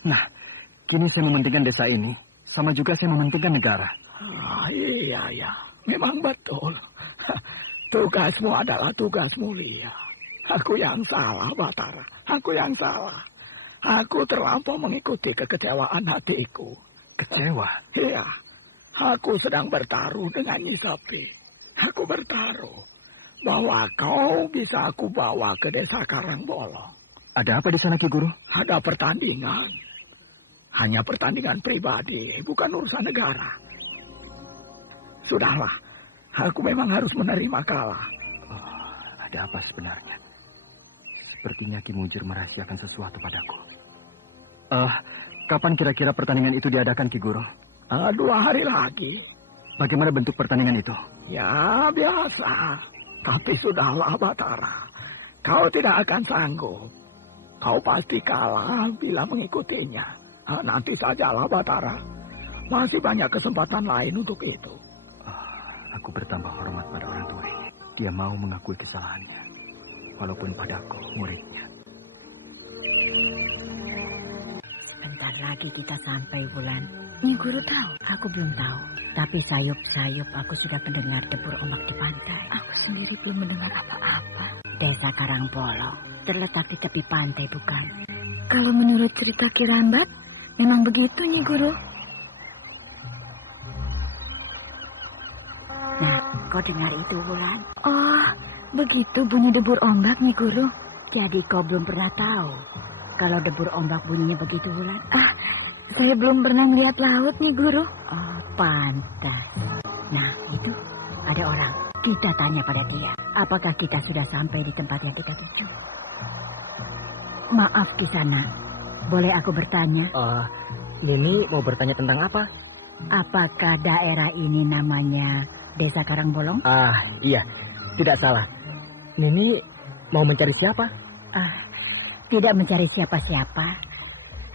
Nah, kini saya mementingkan desa ini. Sama juga saya mementingkan negara. Iya. Memang betul. Tugasmu adalah tugas mulia. Aku yang salah, Batara. Aku yang salah. Aku terlampau mengikuti kekecewaan hatiku. Kecewa? Iya. Aku sedang bertaruh dengan Nyi Sepi. Aku bertaruh bahwa kau bisa aku bawa ke desa Karangbolong. Ada apa di sana, Ki Guru? Ada pertandingan. Hanya pertandingan pribadi, bukan urusan negara. Sudahlah. Aku memang harus menerima kalah. Ada apa sebenarnya? Sepertinya Ki Mujur merahasiakan sesuatu padaku. Kapan kira-kira pertandingan itu diadakan, Ki Guru? 2 hari lagi. Bagaimana bentuk pertandingan itu? Ya, biasa. Tapi sudahlah, Batara. Kau tidak akan sanggup. Kau pasti kalah bila mengikutinya. Nanti sajalah, Batara. Masih banyak kesempatan lain untuk itu. Aku bertambah hormat pada orang tua ini. Dia mau mengakui kesalahannya. Walaupun padaku, muridnya. Bentar lagi kita sampai, Bulan. Nyi Guru tahu? Aku belum tahu. Tapi sayup-sayup aku sudah mendengar debur ombak di pantai. Aku sendiri belum mendengar apa-apa. Desa Karangbolong terletak di tepi pantai, bukan? Kalau menurut cerita Ki Rambat, memang begitu, Nyi Guru. Nah, kau dengar itu, Bulan? Oh, begitu bunyi debur ombak, Nyi Guru. Jadi kau belum pernah tahu kalau debur ombak bunyinya begitu, Bulan? Saya belum pernah melihat laut, Nyi Guru. Oh, pantas. Nah, itu ada orang. Kita tanya pada dia. Apakah kita sudah sampai di tempat yang kita tuju? Maaf, Kisana. Boleh aku bertanya? Ini mau bertanya tentang apa? Apakah daerah ini namanya Desa Karangbolong? Iya. Tidak salah. Nini mau mencari siapa? Tidak mencari siapa-siapa.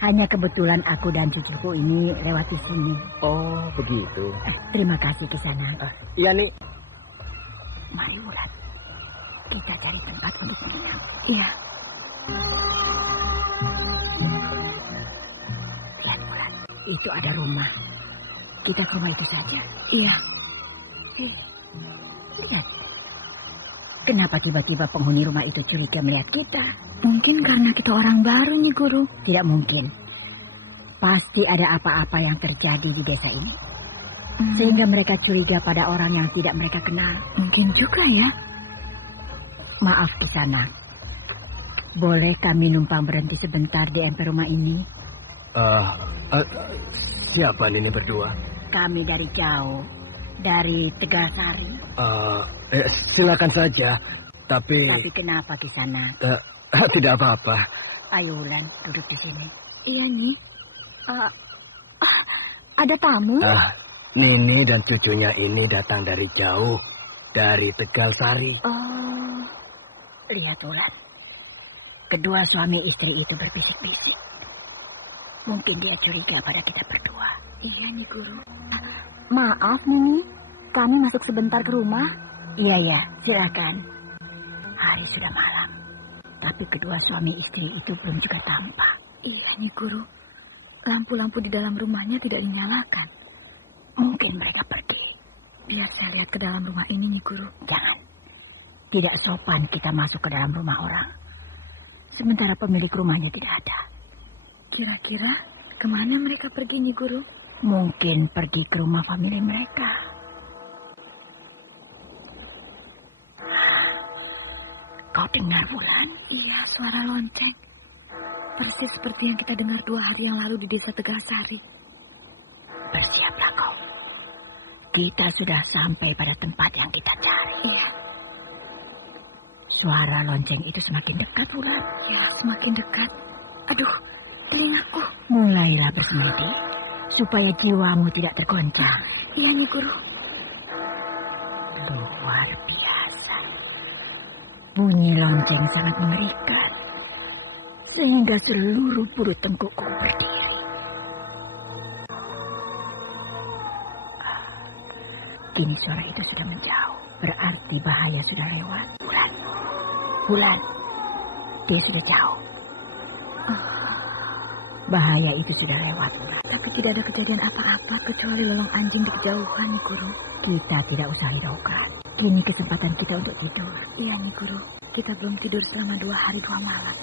Hanya kebetulan aku dan cucuku ini lewat di sini. Oh, begitu. Terima kasih, Kisana. Iya, nih. Mari, Wulan. Kita cari tempat untuk menginap. Iya. Lihat, Wulan. Itu ada rumah. Kita ke rumah itu saja. Iya. Lihat. Kenapa tiba-tiba penghuni rumah itu curiga melihat kita? Mungkin karena kita orang baru, Nyi Guru. Tidak mungkin. Pasti ada apa-apa yang terjadi di desa ini. Sehingga mereka curiga pada orang yang tidak mereka kenal. Mungkin juga ya. Maaf, Kisana. Boleh kami numpang berhenti sebentar di emper rumah ini? Siapa ini berdua? Kami dari jauh. Dari Tegalsari. Silakan saja. Tapi Kenapa Kisana? Tidak apa-apa. Ayo Wulan, duduk di sini. Iya, Nyi. Ada tamu? Nini dan cucunya ini datang dari jauh. Dari Tegalsari. Oh, lihat Wulan. Kedua suami istri itu berbisik-bisik. Mungkin dia curiga pada kita berdua. Iya, Nyi Guru. Maaf, Nini. Kami masuk sebentar ke rumah. Iya, silakan. Hari sudah malam. Tapi kedua suami istri itu belum juga tampak. Iya, Nyi Guru. Lampu-lampu di dalam rumahnya tidak dinyalakan. Mungkin mereka pergi. Biar saya lihat ke dalam rumah ini, Nyi Guru. Jangan. Tidak sopan kita masuk ke dalam rumah orang. Sementara pemilik rumahnya tidak ada. Kira-kira kemana mereka pergi, Nyi Guru? Mungkin pergi ke rumah famili mereka. Kau dengar, Wulan? Iya, suara lonceng. Persis seperti yang kita dengar 2 hari yang lalu di desa Tegalsari. Bersiaplah kau. Kita sudah sampai pada tempat yang kita cari. Iya. Suara lonceng itu semakin dekat, Wulan. Ya, semakin dekat. Aduh, telingaku. Mulailah bersemedi, supaya jiwamu tidak tergoncang. Iya, Nyi Guru. Luar biasa. Bunyi lonceng sangat mengerikan. Sehingga seluruh bulu tengkukku berdiri. Kini suara itu sudah menjauh. Berarti bahaya sudah lewat. Wulan. Dia sudah jauh. Bahaya itu sudah lewat. Tapi tidak ada kejadian apa-apa kecuali lolong anjing di kejauhan, Nyi Guru. Kita tidak usah hiraukan. Kini kesempatan kita untuk tidur. Iya, Nyi Guru. Kita belum tidur selama 2 hari 2 malam.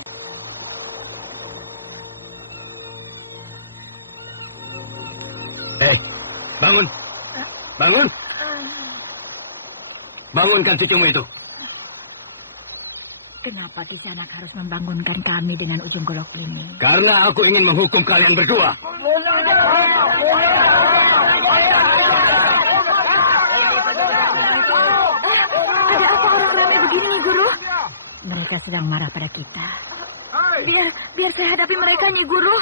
Bangun. Bangun. Bangunkan cucumu itu. Kenapa Kisanak harus membangunkan kami dengan ujung golok ini? Karena aku ingin menghukum kalian berdua. Ada apa orang-orang begini, Nyi Guru? Mereka sedang marah pada kita. Biar saya hadapi mereka, Nyi Guru.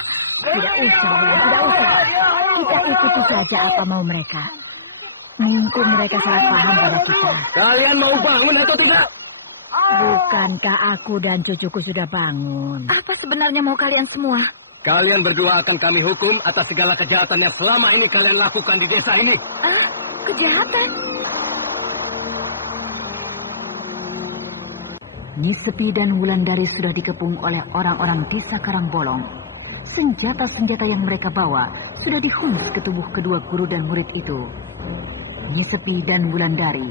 Tidak usah. Kita ikuti saja apa mau mereka. Mungkin mereka salah paham pada kita. Kalian mau bangun atau tidak? Bukankah aku dan cucuku sudah bangun? Apa sebenarnya mau kalian semua? Kalian berdua akan kami hukum atas segala kejahatan yang selama ini kalian lakukan di desa ini. Kejahatan? Nyi Sepi dan Wulandari sudah dikepung oleh orang-orang desa Karangbolong. Senjata-senjata yang mereka bawa sudah dihunus ke tubuh kedua guru dan murid itu. Nyi Sepi dan Wulandari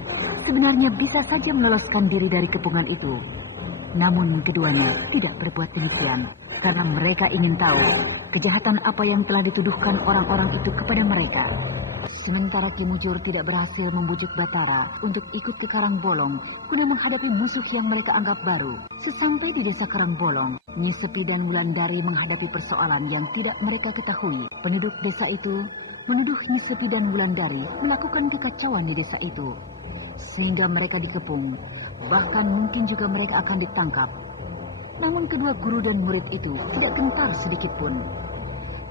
sebenarnya bisa saja meloloskan diri dari kepungan itu. Namun keduanya tidak berbuat demikian karena mereka ingin tahu kejahatan apa yang telah dituduhkan orang-orang itu kepada mereka. Sementara Ki Mujur tidak berhasil membujuk Batara untuk ikut ke Karangbolong guna menghadapi musuh yang mereka anggap baru. Sesampai di desa Karangbolong, Nyi Sepi dan Wulandari menghadapi persoalan yang tidak mereka ketahui. Penduduk desa itu menuduh Nyi Sepi dan Wulandari melakukan kekacauan di desa itu, sehingga mereka dikepung. Bahkan mungkin juga mereka akan ditangkap. Namun kedua guru dan murid itu tidak gentar sedikit pun.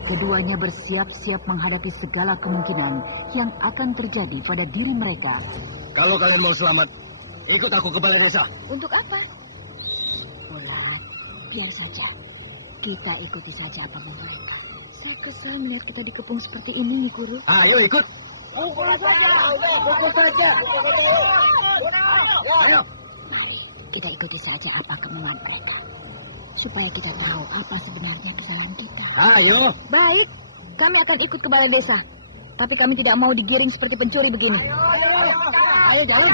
Keduanya bersiap-siap menghadapi segala kemungkinan yang akan terjadi pada diri mereka. Kalau kalian mau selamat, ikut aku ke balai desa. Untuk apa? Wulan, biar saja. Kita ikuti saja apa mau mereka. Saya kesal melihat kita dikepung seperti ini, Guru. Ayo ikut. Pukul saja. Ayo. Mari, kita ikuti saja apa kemauan mereka. Supaya kita tahu apa sebenarnya kesalahan kita. Ayo. Baik, kami akan ikut ke balai desa. Tapi kami tidak mau digiring seperti pencuri begini. Ayo, jalan.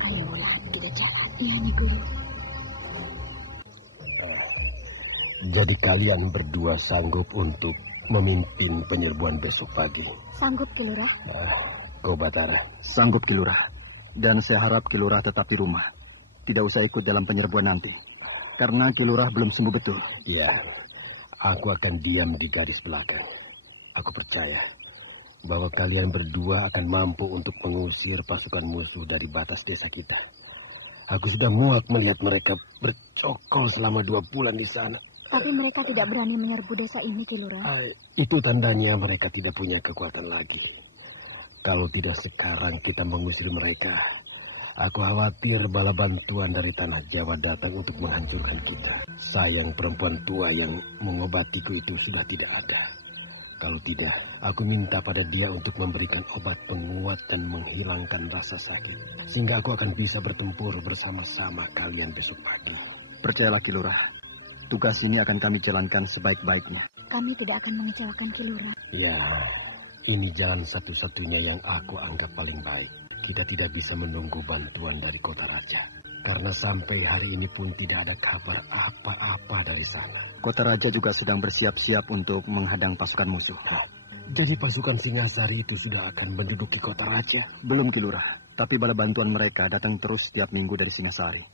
Ayo, Wulan, kita jalan. Iya, Nyi Guru. Jadi kalian berdua sanggup untuk memimpin penyerbuan besok pagi? Sanggup, Ki Lurah. Kau Batara? Sanggup, Ki Lurah. Dan saya harap Ki Lurah tetap di rumah. Tidak usah ikut dalam penyerbuan nanti. Karena Ki Lurah belum sembuh betul. Ya, aku akan diam di garis belakang. Aku percaya bahwa kalian berdua akan mampu untuk mengusir pasukan musuh dari batas desa kita. Aku sudah muak melihat mereka bercokol selama 2 bulan di sana. Tapi mereka tidak berani menyerbu desa ini, Ki Lurah. Itu tandanya mereka tidak punya kekuatan lagi. Kalau tidak sekarang kita mengusir mereka, aku khawatir bala bantuan dari tanah Jawa datang untuk menghancurkan kita. Sayang perempuan tua yang mengobatiku itu sudah tidak ada. Kalau tidak, aku minta pada dia untuk memberikan obat penguat dan menghilangkan rasa sakit. Sehingga aku akan bisa bertempur bersama-sama kalian besok pagi. Percayalah Ki Lurah, tugas ini akan kami jalankan sebaik-baiknya. Kami tidak akan mengecewakan Ki Lurah. Ya, ini jalan satu-satunya yang aku anggap paling baik. Kita tidak bisa menunggu bantuan dari kota raja. Karena sampai hari ini pun tidak ada kabar apa-apa dari sana. Kota raja juga sedang bersiap-siap untuk menghadang pasukan musuh. Jadi pasukan Singasari itu sudah akan menduduki kota raja? Belum Ki Lurah, tapi bala bantuan mereka datang terus setiap minggu dari Singasari.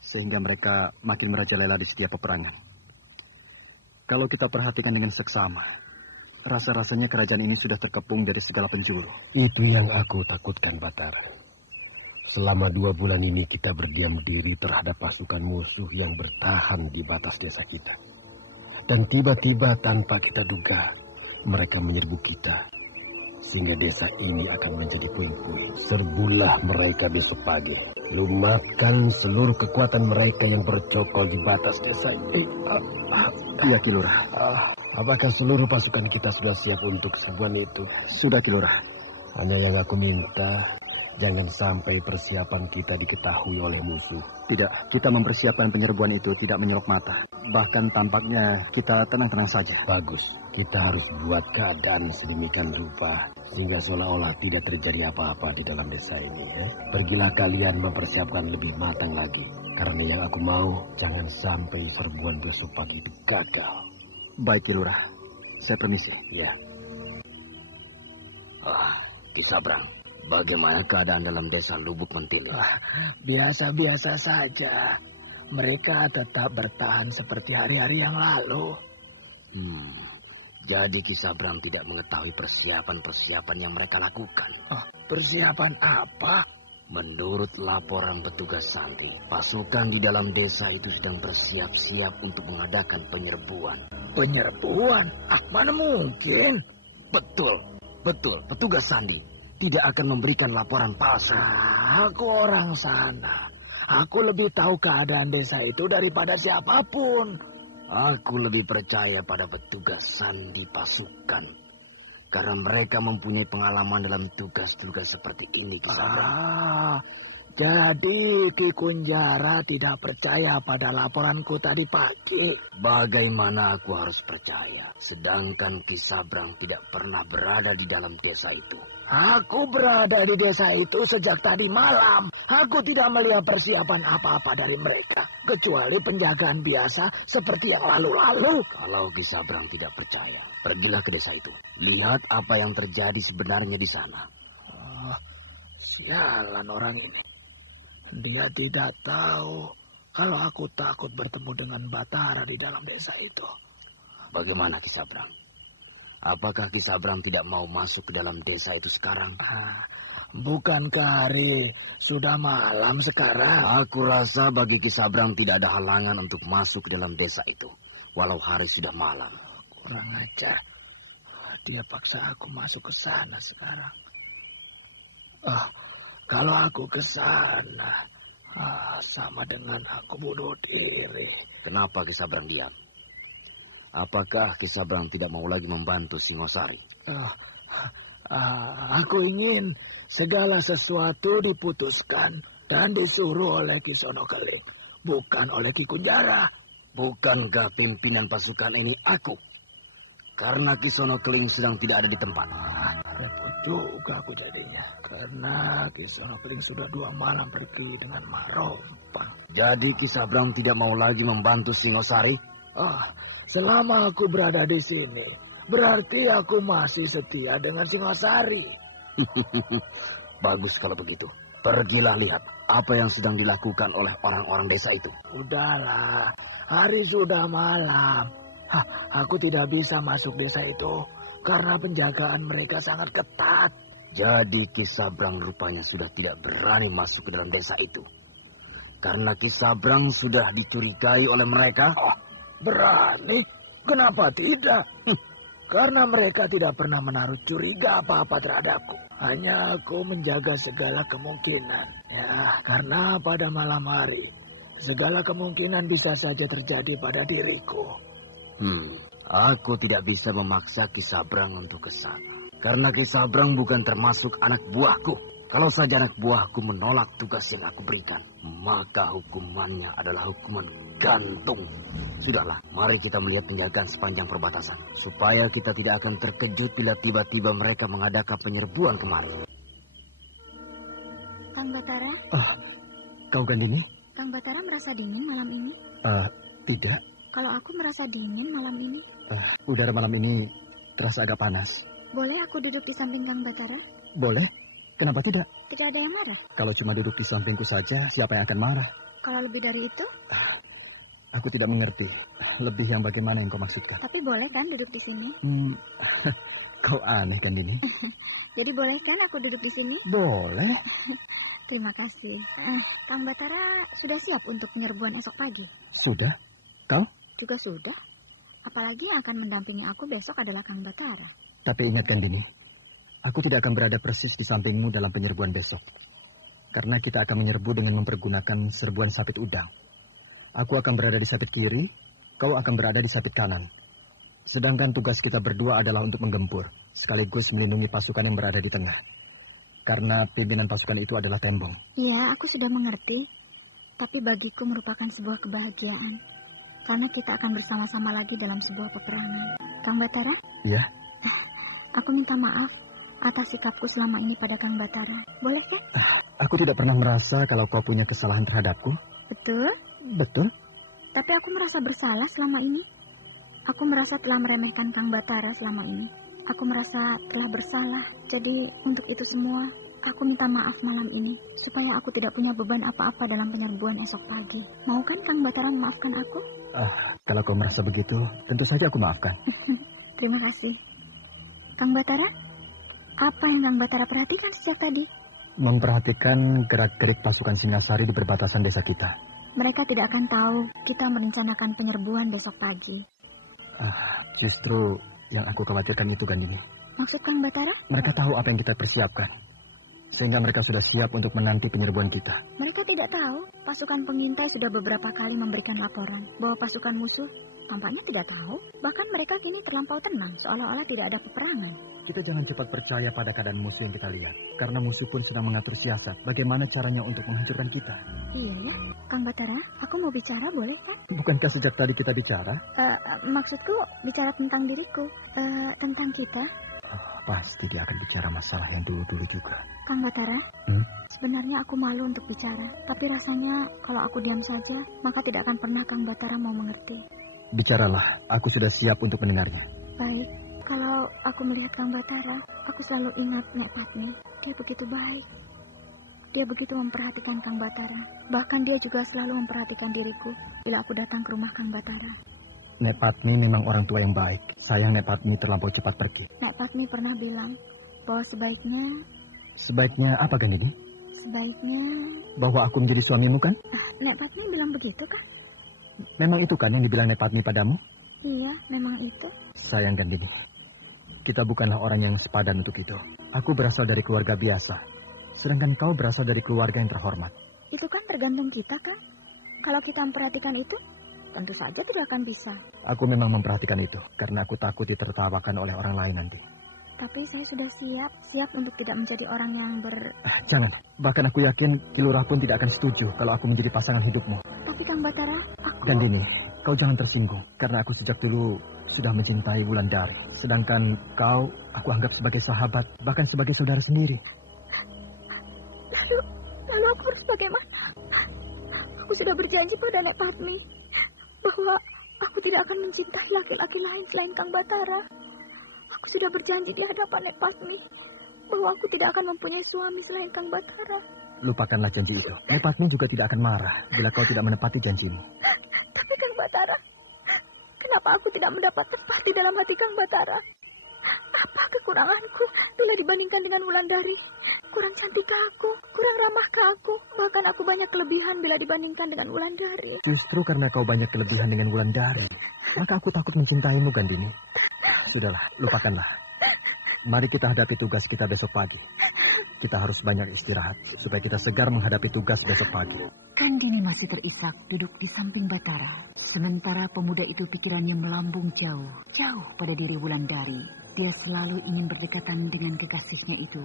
Sehingga mereka makin merajalela di setiap peperangan. Kalau kita perhatikan dengan seksama, rasa-rasanya kerajaan ini sudah terkepung dari segala penjuru. Itu yang aku takutkan, Batara. Selama 2 bulan ini kita berdiam diri terhadap pasukan musuh yang bertahan di batas desa kita. Dan tiba-tiba tanpa kita duga, mereka menyerbu kita. Sehingga desa ini akan menjadi puing-puing. Serbulah mereka besok pagi. Lumatkan seluruh kekuatan mereka yang bercokol di batas desa ini. Iya Ki Lurah. Apakah seluruh pasukan kita sudah siap untuk serbuan itu? Sudah Ki Lurah. Hanya yang aku minta, jangan sampai persiapan kita diketahui oleh musuh. Tidak, kita mempersiapkan penyerbuan itu tidak menyerok mata. Bahkan tampaknya kita tenang-tenang saja. Bagus, kita harus buat keadaan sedemikian rupa sehingga seolah-olah tidak terjadi apa-apa di dalam desa ini. Ya? Pergilah kalian mempersiapkan lebih matang lagi. Karena yang aku mau, jangan sampai serbuan besok pagi itu gagal. Baik Ki Lurah, saya permisi. Ya. Ki Sabrang. Bagaimana keadaan dalam desa Lubuk Mentili? Biasa-biasa saja. Mereka tetap bertahan seperti hari-hari yang lalu. Jadi Ki Sabrang tidak mengetahui persiapan-persiapan yang mereka lakukan. Persiapan apa? Menurut laporan petugas Santi, pasukan di dalam desa itu sedang bersiap-siap untuk mengadakan penyerbuan. Penyerbuan? Mana mungkin? Betul. Petugas Sandi tidak akan memberikan laporan palsu. Aku orang sana. Aku lebih tahu keadaan desa itu daripada siapapun. Aku lebih percaya pada petugas Sandi pasukan. Karena mereka mempunyai pengalaman dalam tugas-tugas seperti ini, Ki Sabrang. Jadi Ki Kunjara tidak percaya pada laporanku tadi pagi. Bagaimana aku harus percaya? Sedangkan Ki Sabrang tidak pernah berada di dalam desa itu. Aku berada di desa itu sejak tadi malam. Aku tidak melihat persiapan apa-apa dari mereka. Kecuali penjagaan biasa seperti yang lalu-lalu. Kalau Ki Sabrang tidak percaya, pergilah ke desa itu. Lihat apa yang terjadi sebenarnya di sana. Sialan orang ini. Dia tidak tahu kalau aku takut bertemu dengan Batara di dalam desa itu. Bagaimana Ki Sabrang? Apakah Ki Sabrang tidak mau masuk ke dalam desa itu sekarang? Bukankah hari sudah malam sekarang? Aku rasa bagi Ki Sabrang tidak ada halangan untuk masuk ke dalam desa itu. Walau hari sudah malam. Kurang ajar. Dia paksa aku masuk ke sana sekarang. Kalau aku ke sana, sama dengan aku bunuh diri. Kenapa Ki Sabrang diam? Apakah Ki Sabrang tidak mau lagi membantu Singosari? Aku ingin segala sesuatu diputuskan dan disuruh oleh Ki Sonokeling, bukan oleh Ki Kunjara. Bukankah pimpinan pasukan ini aku? Karena Ki Sonokeling sedang tidak ada di tempat. Repot juga aku jadinya. Karena Ki Sonokeling sudah 2 malam pergi dengan Marompang. Jadi Ki Sabrang tidak mau lagi membantu Singosari? Selama aku berada di sini, berarti aku masih setia dengan Singosari. Bagus kalau begitu. Pergilah lihat apa yang sedang dilakukan oleh orang-orang desa itu. Udahlah, hari sudah malam. Aku tidak bisa masuk desa itu karena penjagaan mereka sangat ketat. Jadi Ki Sabrang rupanya sudah tidak berani masuk ke dalam desa itu. Karena Ki Sabrang sudah dicurigai oleh mereka. Oh, berani? Kenapa tidak? Karena mereka tidak pernah menaruh curiga apa-apa terhadapku. Hanya aku menjaga segala kemungkinan. Ya, karena pada malam hari, segala kemungkinan bisa saja terjadi pada diriku. Aku tidak bisa memaksa Ki Sabrang untuk ke sana. Karena Ki Sabrang bukan termasuk anak buahku. Kalau saja anak buahku menolak tugas yang aku berikan, maka hukumannya adalah hukuman gantung. Sudahlah, mari kita melihat penjagaan sepanjang perbatasan. Supaya kita tidak akan terkejut bila tiba-tiba mereka mengadakan penyerbuan kemari. Kang Batara? Kau Gandini? Kang Batara merasa dingin malam ini? Tidak. Kalau aku merasa dingin malam ini? Udara malam ini terasa agak panas. Boleh aku duduk di samping Kang Batara? Boleh. Kenapa tidak? Tidak ada yang marah. Kalau cuma duduk di sampingku saja, siapa yang akan marah? Kalau lebih dari itu? Aku tidak mengerti. Lebih yang bagaimana yang kau maksudkan? Tapi boleh kan duduk di sini? Kau aneh kan ini? Jadi boleh kan aku duduk di sini? Boleh. Terima kasih. Kang Batara sudah siap untuk penyerbuan esok pagi? Sudah. Kau? Juga sudah. Apalagi yang akan mendampingi aku besok adalah Kang Batara. Tapi ingat Gandini, aku tidak akan berada persis di sampingmu dalam penyerbuan besok. Karena kita akan menyerbu dengan mempergunakan serbuan sabit udang. Aku akan berada di sabit kiri, kau akan berada di sabit kanan. Sedangkan tugas kita berdua adalah untuk menggempur, sekaligus melindungi pasukan yang berada di tengah. Karena pimpinan pasukan itu adalah Tembong. Iya, aku sudah mengerti. Tapi bagiku merupakan sebuah kebahagiaan. Karena kita akan bersama-sama lagi dalam sebuah peperangan. Kang Batara? Iya? Aku minta maaf atas sikapku selama ini pada Kang Batara. Boleh kan? Aku tidak pernah merasa kalau kau punya kesalahan terhadapku. Betul? Betul. Tapi aku merasa bersalah selama ini. Aku merasa telah meremehkan Kang Batara selama ini. Aku merasa telah bersalah. Jadi untuk itu semua, aku minta maaf malam ini. Supaya aku tidak punya beban apa-apa dalam penyerbuan esok pagi. Mau kan Kang Batara memaafkan aku? Kalau kau merasa begitu, tentu saja aku maafkan. Terima kasih. Kang Batara, apa yang Kang Batara perhatikan sejak tadi? Memperhatikan gerak-gerik pasukan Singasari di perbatasan desa kita. Mereka tidak akan tahu kita merencanakan penyerbuan besok pagi. Justru yang aku khawatirkan itu Gandini. Maksud Kang Batara? Mereka tahu apa yang kita persiapkan. Sehingga mereka sudah siap untuk menanti penyerbuan kita. Mereka tidak tahu. Pasukan pengintai sudah beberapa kali memberikan laporan bahwa pasukan musuh tampaknya tidak tahu. Bahkan mereka kini terlampau tenang, seolah-olah tidak ada peperangan. Kita jangan cepat percaya pada keadaan musuh yang kita lihat. Karena musuh pun sedang mengatur siasat. Bagaimana caranya untuk menghancurkan kita. Iya ya, Kang Batara, aku mau bicara boleh kan? Bukankah sejak tadi kita bicara? Maksudku bicara tentang diriku, tentang kita. Pasti dia akan bicara masalah yang dulu-dulu juga. Kang Batara, sebenarnya aku malu untuk bicara. Tapi rasanya kalau aku diam saja, maka tidak akan pernah Kang Batara mau mengerti. Bicaralah, aku sudah siap untuk mendengarnya. Baik, kalau aku melihat Kang Batara, aku selalu ingat Nek Patmi. Dia begitu baik. Dia begitu memperhatikan Kang Batara. Bahkan dia juga selalu memperhatikan diriku bila aku datang ke rumah Kang Batara. Nek Patmi memang orang tua yang baik. Sayang Nek Patmi terlampau cepat pergi. Nek Patmi pernah bilang bahwa sebaiknya... Sebaiknya apa Gandini? Sebaiknya... Bahwa aku menjadi suamimu kan? Nek Patmi bilang begitu kan? Memang itu kan yang dibilang Nek Patmi padamu? Iya, memang itu. Sayang Gandini, kita bukanlah orang yang sepadan untuk itu. Aku berasal dari keluarga biasa. Sedangkan kau berasal dari keluarga yang terhormat. Itu kan tergantung kita kan? Kalau kita memperhatikan itu, tentu saja tidak akan bisa. Aku memang memperhatikan itu, karena aku takut ditertawakan oleh orang lain nanti. Tapi saya sudah siap untuk tidak menjadi orang yang Jangan, bahkan aku yakin Ki Lurah pun tidak akan setuju kalau aku menjadi pasangan hidupmu. Tapi Kang Batara, aku... Gandini, kau jangan tersinggung, karena aku sejak dulu sudah mencintai Wulandari. Sedangkan kau, aku anggap sebagai sahabat, bahkan sebagai saudara sendiri. Lalu aku harus bagaimana? Aku sudah berjanji pada Nek Patmi bahwa aku tidak akan mencintai laki-laki lain selain Kang Batara. Aku sudah berjanji di hadapan Nek Patmi bahwa aku tidak akan mempunyai suami selain Kang Batara. Lupakanlah janji itu. Nek Patmi juga tidak akan marah bila kau tidak menepati janjimu. Tapi Kang Batara, kenapa aku tidak mendapat tempat di dalam hati Kang Batara? kekuranganku bila dibandingkan dengan Wulandari. Kurang cantik aku, kurang ramah ke aku. Bahkan aku banyak kelebihan bila dibandingkan dengan Wulandari. Justru karena kau banyak kelebihan dengan Wulandari, maka aku takut mencintaimu, Gandini. Sudahlah, lupakanlah. Mari kita hadapi tugas kita besok pagi. Kita harus banyak istirahat supaya kita segar menghadapi tugas besok pagi. Gandini masih terisak duduk di samping Batara. Sementara pemuda itu pikirannya melambung jauh, jauh pada diri Wulandari. Dia selalu ingin berdekatan dengan kekasihnya itu.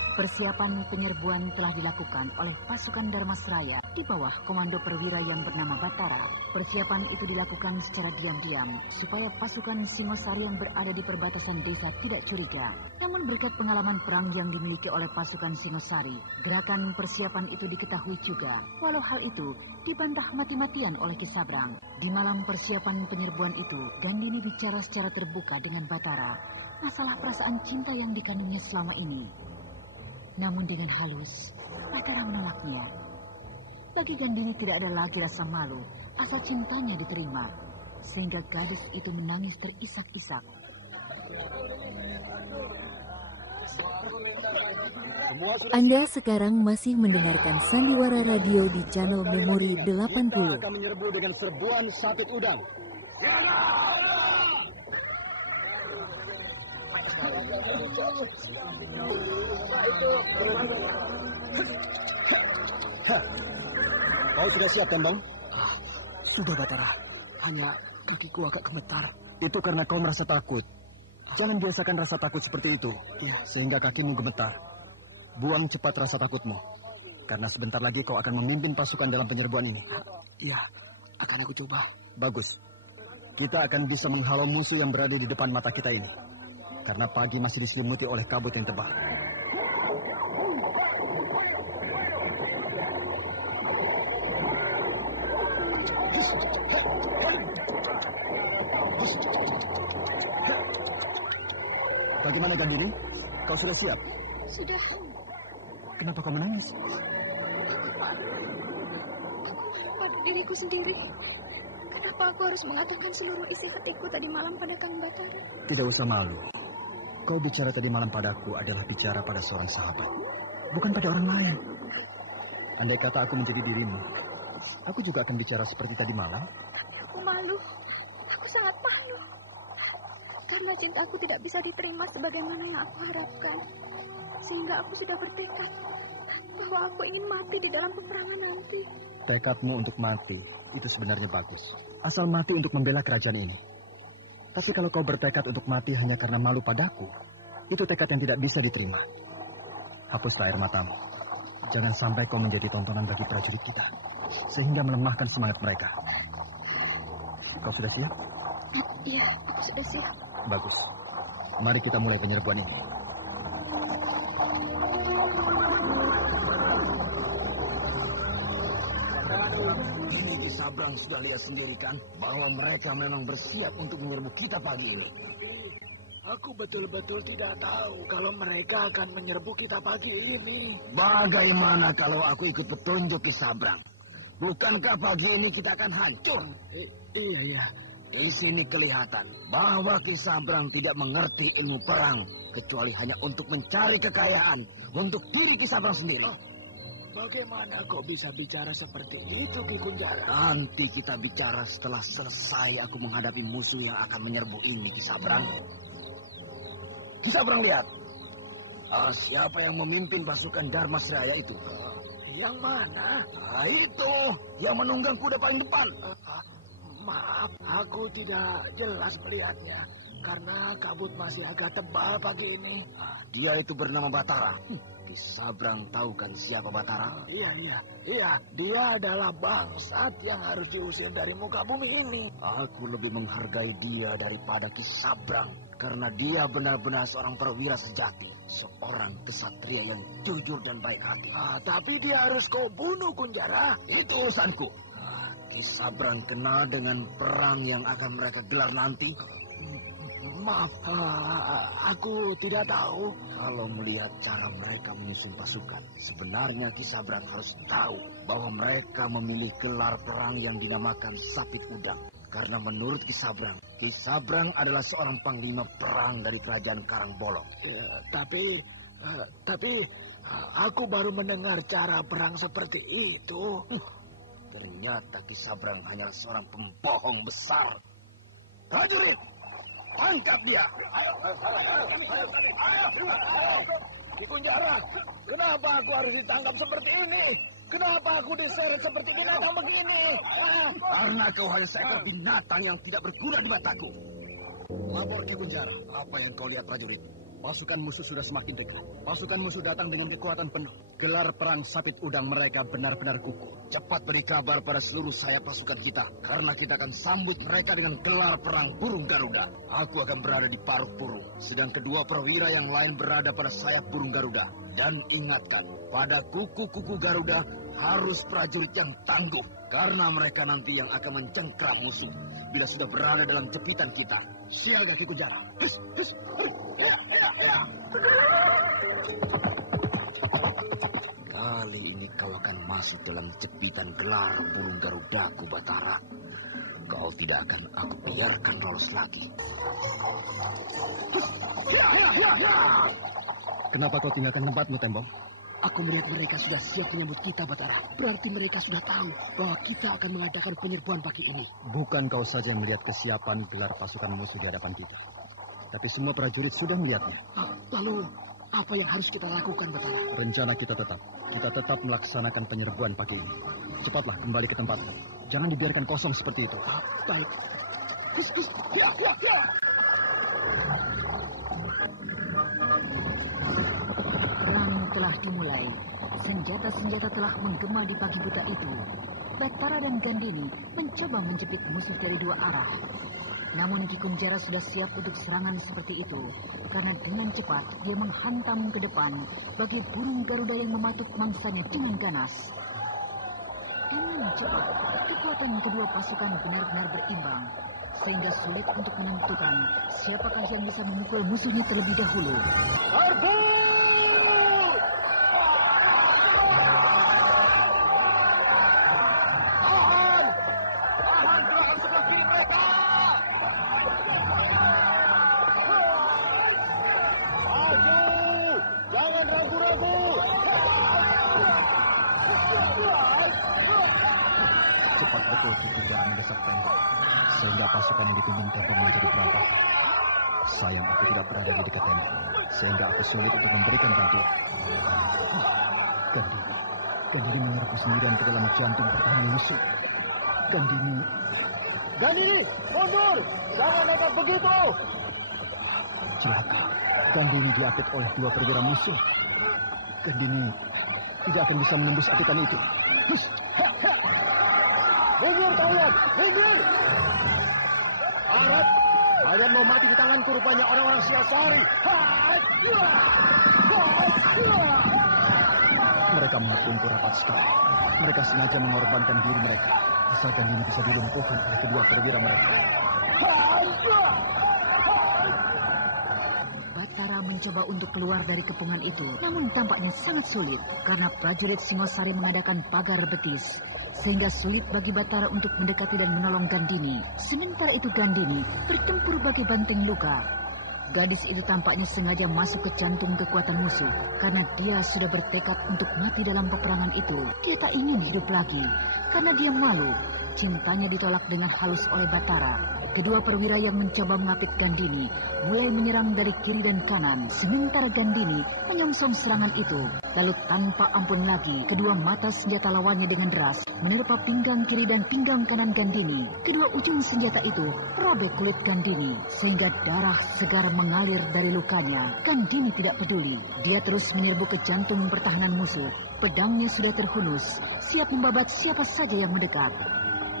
Persiapan penyerbuan telah dilakukan oleh pasukan Dharmasraya di bawah komando perwira yang bernama Batara. Persiapan itu dilakukan secara diam-diam supaya pasukan Singosari yang berada di perbatasan desa tidak curiga. Namun berkat pengalaman perang yang dimiliki oleh pasukan Singosari, gerakan persiapan itu diketahui juga. Walau hal itu dibantah mati-matian oleh Ki Sabrang. Di malam persiapan penyerbuan itu, Gandini bicara secara terbuka dengan Batara masalah perasaan cinta yang dikandungnya selama ini. Namun dengan halus, Batara menolaknya. Bagi Gandini tidak ada lagi rasa malu asal cintanya diterima, sehingga gadis itu menangis terisak-isak. Anda sekarang masih mendengarkan Sandiwara Radio di channel Memori 80. Kita akan menyerbu dengan serbuan sapit udang. Kau sudah siap, Tembang? Sudah, Batara. Hanya kakiku agak gemetar. Itu karena kau merasa takut. Jangan biasakan rasa takut seperti itu. Ya. Sehingga kakimu gemetar. Buang cepat rasa takutmu. Karena sebentar lagi kau akan memimpin pasukan dalam penyerbuan ini. Iya, akan aku coba. Bagus. Kita akan bisa menghalau musuh yang berada di depan mata kita ini. Karena pagi masih diselimuti oleh kabut yang tebal. Bagaimana, Gandini? Kau sudah siap? Sudah. Kenapa kau menangis? Pada diriku sendiri. Kenapa aku harus mengatakan seluruh isi hatiku tadi malam pada Kang Batara? Tidak usah malu. Kau bicara tadi malam padaku adalah bicara pada seorang sahabat, bukan pada orang lain. Andai kata aku menjadi dirimu, aku juga akan bicara seperti tadi malam. Aku malu. Aku sangat malu. Karena cintaku tidak bisa diterima sebagaimana yang aku harapkan. Sehingga aku sudah bertekad bahwa aku ingin mati di dalam peperangan nanti. Tekadmu untuk mati itu sebenarnya bagus. Asal mati untuk membela kerajaan ini. Tapi kalau kau bertekad untuk mati hanya karena malu padaku, itu tekad yang tidak bisa diterima. Hapuslah air matamu. Jangan sampai kau menjadi tontonan bagi prajurit kita, sehingga melemahkan semangat mereka. Kau sudah siap? Iya, aku sudah siap. Bagus. Mari kita mulai penyerbuan ini. Sabrang sudah lihat sendiri kan bahwa mereka memang bersiap untuk menyerbu kita pagi ini. Aku betul-betul tidak tahu kalau mereka akan menyerbu kita pagi ini. Bagaimana kalau aku ikut petunjuk Ki Sabrang? Bukankah pagi ini kita akan hancur? Iya. Di sini kelihatan bahwa Ki Sabrang tidak mengerti ilmu perang kecuali hanya untuk mencari kekayaan untuk diri Ki Sabrang sendiri. Bagaimana kau bisa bicara seperti itu, Ki Kunjara? Nanti kita bicara setelah selesai aku menghadapi musuh yang akan menyerbu ini, Ki Sabrang. Ki Sabrang, lihat. Siapa yang memimpin pasukan Dharmasraya itu? Yang mana? Itu, yang menunggang kuda paling depan. Maaf, aku tidak jelas melihatnya. Karena kabut masih agak tebal pagi ini. Dia itu bernama Batara. Ki Sabrang tahu kan siapa Batara? Iya. Dia adalah bangsat yang harus diusir dari muka bumi ini. Aku lebih menghargai dia daripada Ki Sabrang. Karena dia benar-benar seorang perwira sejati. Seorang kesatria yang jujur dan baik hati. Tapi dia harus kau bunuh, Kunjara. Itu urusanku. Ki Sabrang kenal dengan perang yang akan mereka gelar nanti. Maaf, aku tidak tahu. Kalau melihat cara mereka menyusun pasukan, sebenarnya Ki Sabrang harus tahu bahwa mereka memilih gelar perang yang dinamakan Sapit Udang. Karena menurut Ki Sabrang adalah seorang panglima perang dari kerajaan Karangbolong. Ya, tapi aku baru mendengar cara perang seperti itu. Ternyata Ki Sabrang hanyalah seorang pembohong besar. Prajurit, tangkap dia. Ki Kunjara, kenapa aku harus ditangkap seperti ini? Kenapa aku diseret seperti binatang begini? Karena kau hanya seekor binatang yang tidak berguna di mataku. Lapor Ki Kunjara, apa yang kau lihat prajurit? Pasukan musuh sudah semakin dekat. Pasukan musuh datang dengan kekuatan penuh. Gelar perang sapit udang mereka benar-benar kukuh. Cepat beri kabar pada seluruh sayap pasukan kita, karena kita akan sambut mereka dengan gelar perang burung Garuda. Aku akan berada di paruh burung, sedang kedua perwira yang lain berada pada sayap burung Garuda. Dan ingatkan, pada kuku-kuku Garuda harus prajurit yang tangguh, karena mereka nanti yang akan mencengkram musuh bila sudah berada dalam jepitan kita. Siaga Ki Kunjara. Kali ini kau akan masuk dalam jepitan gelar burung Garudaku, Batara. Kau tidak akan aku biarkan lolos lagi. Kenapa kau tinggalkan tempatmu, Tembong? Aku melihat mereka sudah siap menyambut kita, Batara. Berarti mereka sudah tahu bahwa kita akan mengadakan penyerbuan pagi ini. Bukan kau saja yang melihat kesiapan gelar pasukan musuh di hadapan kita, tapi semua prajurit sudah melihatnya. Lalu, apa yang harus kita lakukan, Batara? Rencana kita tetap melaksanakan penyerbuan pagi ini. Cepatlah kembali ke tempatmu. Jangan dibiarkan kosong seperti itu. Perang telah dimulai. Senjata-senjata telah menggema di pagi buta itu. Batara dan Gandini mencoba menjepit musuh dari dua arah. Namun Ki Kunjara sudah siap untuk serangan seperti itu, karena dengan cepat dia menghantam ke depan bagi burung Garuda yang mematuk mangsanya dengan ganas. Dengan cepat, kekuatan kedua pasukan benar-benar berimbang, sehingga sulit untuk menentukan siapakah yang bisa memukul musuhnya terlebih dahulu. Sehingga pasukan yang dipimpin Tembong menjadi berantakan. Sayang aku tidak berada di dekat Tembong, sehingga aku sulit untuk memberikan bantuan. Gandini menyerbu sendirian ke dalam jantung pertahanan musuh. Gandini, mundur! Jangan nekat begitu! Celaka, Gandini diapit oleh dua perwira musuh. Gandini tidak akan bisa menembus apitan itu. Minggir kalian! Minggir! Arab, kalian mau mati di tanganku rupanya orang-orang Siasari. Mereka berkumpul rapat sekali. Mereka sengaja mengorbankan diri mereka, asalkan ini bisa dilumpuhkan oleh kedua perwira mereka. Batara mencoba untuk keluar dari kepungan itu, namun tampaknya sangat sulit karena prajurit Singosari mengadakan pagar betis, sehingga sulit bagi Batara untuk mendekati dan menolong Gandini. Sementara itu Gandini bertempur bagai banteng luka. Gadis itu tampaknya sengaja masuk ke jantung kekuatan musuh, karena dia sudah bertekad untuk mati dalam peperangan itu. Dia tak ingin hidup lagi, karena dia malu. Cintanya ditolak dengan halus oleh Batara. Kedua perwira yang mencoba mengapit Gandini mulai menyerang dari kiri dan kanan, sementara Gandini menyongsong serangan itu. Lalu tanpa ampun lagi, kedua mata senjata lawannya dengan deras menerpa pinggang kiri dan pinggang kanan Gandini. Kedua ujung senjata itu robek kulit Gandini, sehingga darah segar mengalir dari lukanya. Gandini tidak peduli. Dia terus menyerbu ke jantung pertahanan musuh. Pedangnya sudah terhunus, siap membabat siapa saja yang mendekat.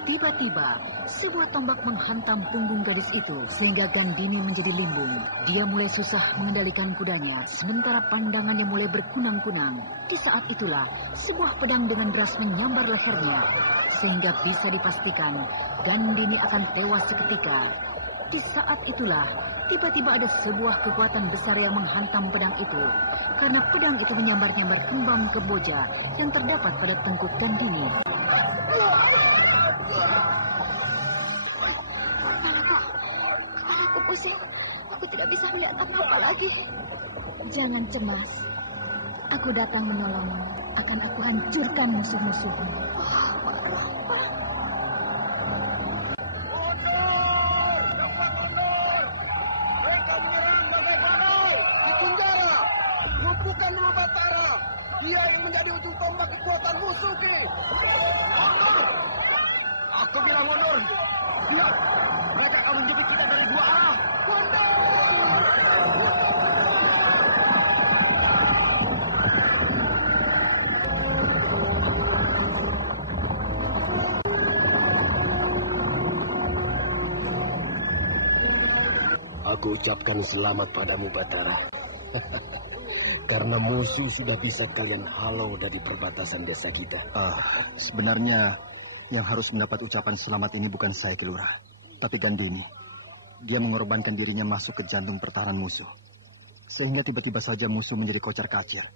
Tiba-tiba, sebuah tombak menghantam punggung gadis itu, sehingga Gandini menjadi limbung. Dia mulai susah mengendalikan kudanya, sementara pandangannya mulai berkunang-kunang. Di saat itulah, sebuah pedang dengan deras menyambar lehernya, sehingga bisa dipastikan Gandini akan tewas seketika. Di saat itulah, tiba-tiba ada sebuah kekuatan besar yang menghantam pedang itu, karena pedang itu menyambar-nyambar kembang kemboja yang terdapat pada tengkuk Gandini. pusing. Aku tidak bisa melihat apa-apa lagi. Jangan cemas. Aku datang menolongmu. Akan aku hancurkan musuh-musuhmu. Mereka menyerang Naga Badai di Kunjara. Lumpuhkan dulu Batara. Dia yang menjadi ujung tombak kekuatan musuh, Ki. Mundur! Aku bilang mundur. Lihat, mereka akan menjepit kita dari dua arah. Aku ucapkan selamat padamu, Batara. Karena musuh sudah bisa kalian halau dari perbatasan desa kita. Sebenarnya yang harus mendapat ucapan selamat ini bukan saya, Ki Lurah, tapi Gandini. Dia mengorbankan dirinya masuk ke jantung pertahanan musuh. Sehingga tiba-tiba saja musuh menjadi kocar-kacir.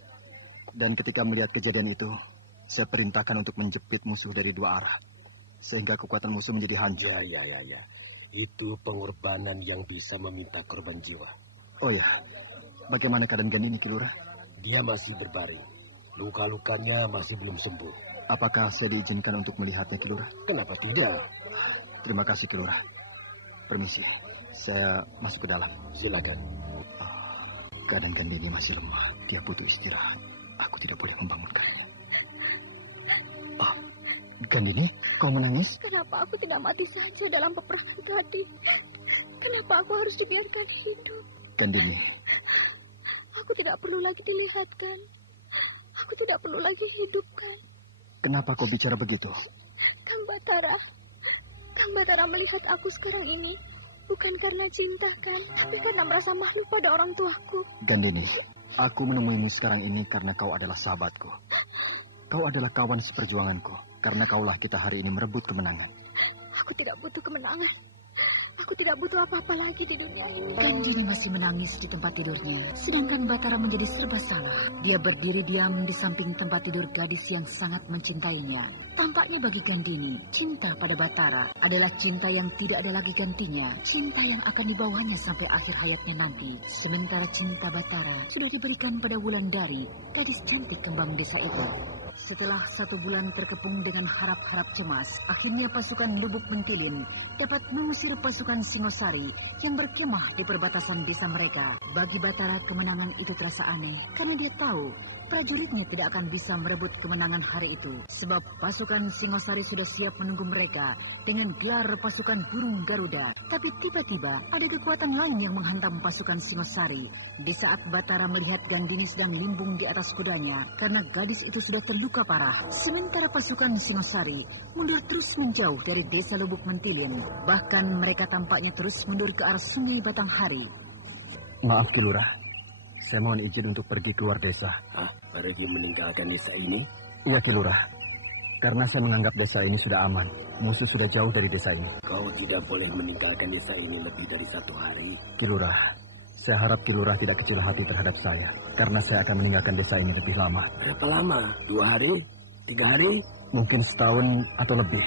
Dan ketika melihat kejadian itu, saya perintahkan untuk menjepit musuh dari dua arah. Sehingga kekuatan musuh menjadi hancur. Ya. Itu pengorbanan yang bisa meminta korban jiwa. Oh ya, bagaimana keadaan Gandini, Ki Lurah? Dia masih berbaring. Luka-lukanya masih belum sembuh. Apakah saya diizinkan untuk melihatnya, Ki Lurah? Kenapa tidak? Terima kasih, Ki Lurah. Permisi, saya masuk ke dalam. Silakan. Keadaan Gandini masih lemah. Dia butuh istirahat. Aku tidak boleh membangunkannya. Gandini, kau menangis? Kenapa aku tidak mati saja dalam peperangan tadi? Kenapa aku harus dibiarkan hidup? Gandini. Aku tidak perlu lagi dilihatkan. Aku tidak perlu lagi hidupkan. Kenapa kau bicara begitu? Kang Batara melihat aku sekarang ini bukan karena cinta, kan? Tapi karena merasa malu pada orang tuaku. Gandini, aku menemuimu sekarang ini karena kau adalah sahabatku. Kau adalah kawan seperjuanganku. Karena kaulah kita hari ini merebut kemenangan. Aku tidak butuh kemenangan. Aku tidak butuh apa-apa lagi di dunia ini. Gandini masih menangis di tempat tidurnya. Sedangkan Batara menjadi serba salah. Dia berdiri diam di samping tempat tidur gadis yang sangat mencintainya. Tampaknya bagi Gandini, cinta pada Batara adalah cinta yang tidak ada lagi gantinya. Cinta yang akan dibawanya sampai akhir hayatnya nanti. Sementara cinta Batara sudah diberikan pada Wulandari, gadis cantik kembang desa itu. Setelah 1 bulan terkepung dengan harap-harap cemas, akhirnya pasukan Lubuk Mentilin dapat mengusir pasukan Singosari yang berkemah di perbatasan desa mereka. Bagi Batara, kemenangan itu terasa aneh karena dia tahu prajuritnya tidak akan bisa merebut kemenangan hari itu. Sebab pasukan Singosari sudah siap menunggu mereka dengan gelar pasukan burung Garuda. Tapi tiba-tiba ada kekuatan lain yang menghantam pasukan Singosari. Di saat Batara melihat Gandini sedang limbung di atas kudanya karena gadis itu sudah terluka parah. Sementara pasukan Singosari mundur terus menjauh dari desa Lubuk Mentilin. Bahkan mereka tampaknya terus mundur ke arah Sungai Batanghari. Maaf, Ki Lurah. Saya mohon izin untuk pergi keluar desa. Pergi meninggalkan desa ini? Iya, Ki Lurah. Karena saya menganggap desa ini sudah aman. Musuh sudah jauh dari desa ini. Kau tidak boleh meninggalkan desa ini lebih dari 1 hari. Ki Lurah, saya harap Ki Lurah tidak kecil hati terhadap saya. Karena saya akan meninggalkan desa ini lebih lama. Berapa lama? 2 hari? 3 hari? Mungkin setahun atau lebih.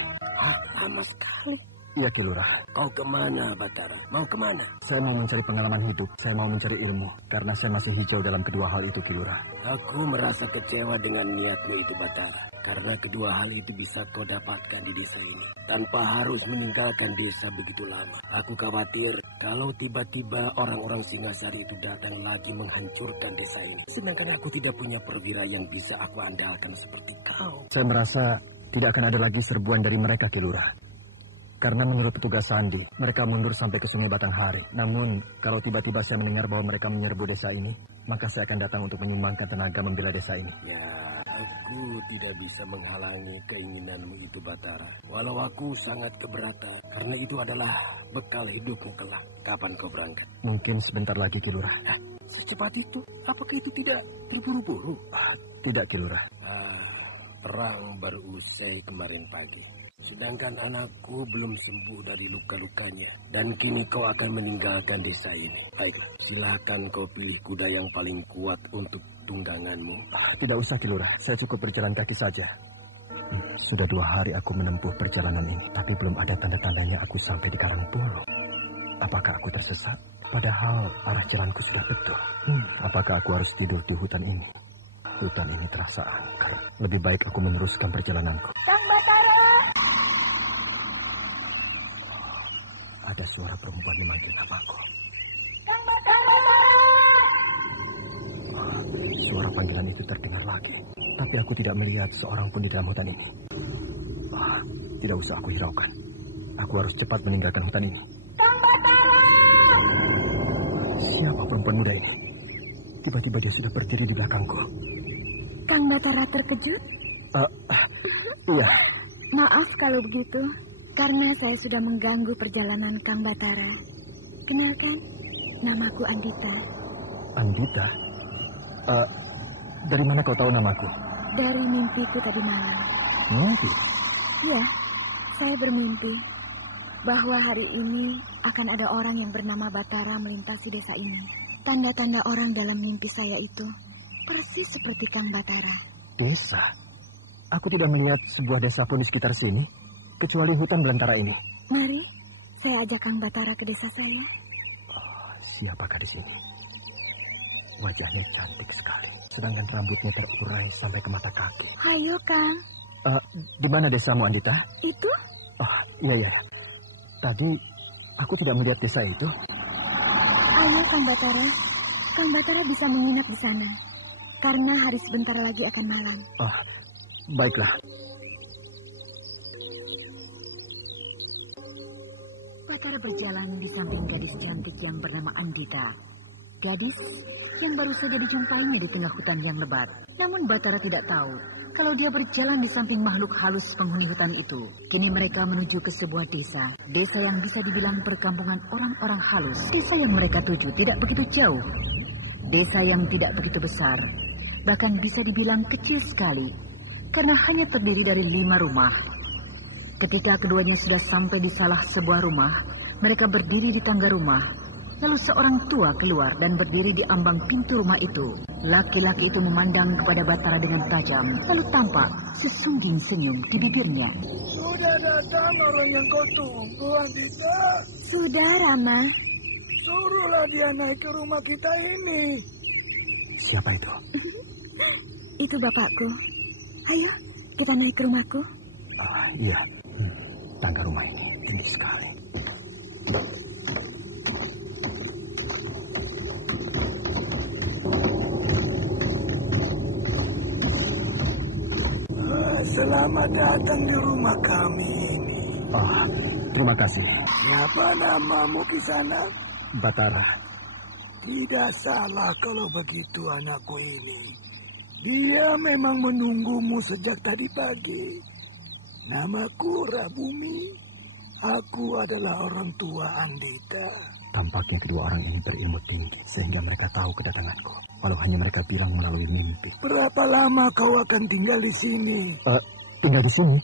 Lama sekali. Iya, Ki Lurah. Kau kemana, Batara? Mau kemana? Saya mau mencari pengalaman hidup. Saya mau mencari ilmu. Karena saya masih hijau dalam kedua hal itu, Ki Lurah. Aku merasa kecewa dengan niatmu itu, Batara. Karena kedua hal itu bisa kau dapatkan di desa ini. Tanpa harus meninggalkan desa begitu lama. Aku khawatir kalau tiba-tiba orang-orang Singasari itu datang lagi menghancurkan desa ini. Sedangkan aku tidak punya perwira yang bisa aku andalkan seperti kau. Saya merasa tidak akan ada lagi serbuan dari mereka, Ki Lurah. Karena menurut petugas Sandi, mereka mundur sampai ke Sungai Batanghari. Namun, kalau tiba-tiba saya mendengar bahwa mereka menyerbu desa ini, maka saya akan datang untuk menyumbangkan tenaga membela desa ini. Ya, aku tidak bisa menghalangi keinginanmu itu, Batara. Walau aku sangat keberatan, karena itu adalah bekal hidupmu kelak. Kapan kau berangkat? Mungkin sebentar lagi, Ki Lurah. Secepat itu? Apakah itu tidak terburu-buru? Tidak, Ki Lurah. Perang baru usai kemarin pagi. Sedangkan anakku belum sembuh dari luka-lukanya. Dan kini kau akan meninggalkan desa ini. Baiklah, silakan kau pilih kuda yang paling kuat untuk tungganganmu. Tidak usah, Ki Lurah. Saya cukup berjalan kaki saja. Sudah 2 hari aku menempuh perjalanan ini. Tapi belum ada tanda-tandanya aku sampai di Karangpolo. Apakah aku tersesat? Padahal arah jalanku sudah betul. Apakah aku harus tidur di hutan ini? Hutan ini terasa angker. Lebih baik aku meneruskan perjalananku. Kang Batara! Ada suara perempuan memanggil namaku. Kang Batara! Suara panggilan itu terdengar lagi. Tapi aku tidak melihat seorang pun di dalam hutan ini. Tidak usah aku hiraukan. Aku harus cepat meninggalkan hutan ini. Kang Batara! Siapa perempuan muda ini? Tiba-tiba dia sudah berdiri di belakangku. Kang Batara terkejut? Iya. Maaf kalau begitu, karena saya sudah mengganggu perjalanan Kang Batara. Kenalkan, namaku Andita. Andita? Dari mana kau tahu namaku? Dari mimpiku tadi malam. Mimpi? Iya, saya bermimpi bahwa hari ini akan ada orang yang bernama Batara melintasi desa ini. Tanda-tanda orang dalam mimpi saya itu persis seperti Kang Batara. Desa? Aku tidak melihat sebuah desa pun di sekitar sini, kecuali hutan belantara ini. Mari, saya ajak Kang Batara ke desa saya. Siapakah di sini? Wajahnya cantik sekali, sedangkan rambutnya terurai sampai ke mata kaki. Hayo, Kang. Di mana desamu, Andita? Itu? Iya. Tadi aku tidak melihat desa itu. Ayo, Kang Batara. Kang Batara bisa menginap di sana. Karena hari sebentar lagi akan malam. Baiklah. Batara berjalan di samping gadis cantik yang bernama Andita. Gadis yang baru saja dijumpainya di tengah hutan yang lebat. Namun Batara tidak tahu kalau dia berjalan di samping makhluk halus penghuni hutan itu. Kini mereka menuju ke sebuah desa. Desa yang bisa dibilang perkampungan orang-orang halus. Desa yang mereka tuju tidak begitu jauh. Desa yang tidak begitu besar. Bahkan bisa dibilang kecil sekali. Karena hanya terdiri dari 5 rumah. Ketika keduanya sudah sampai di salah sebuah rumah, mereka berdiri di tangga rumah. Lalu seorang tua keluar dan berdiri di ambang pintu rumah itu. Laki-laki itu memandang kepada Batara dengan tajam. Lalu tampak sesungging senyum di bibirnya. Sudah datang orang yang kau tunggu, Andita. Sudah, Rama. Suruhlah dia naik ke rumah kita ini. Siapa itu? Itu bapakku. Ayo, kita naik ke rumahku. Iya. Tangga rumah ini tinggi sekali. Selamat datang di rumah kami. Terima kasih. Siapa namamu di sana? Batara. Tidak salah kalau begitu anakku ini. Dia memang menunggumu sejak tadi pagi. Namaku Rabumi. Aku adalah orang tua Andita. Tampaknya kedua orang ini berilmu tinggi sehingga mereka tahu kedatanganku. Walau hanya mereka bilang melalui mimpi. Berapa lama kau akan tinggal di sini? Tinggal di sini?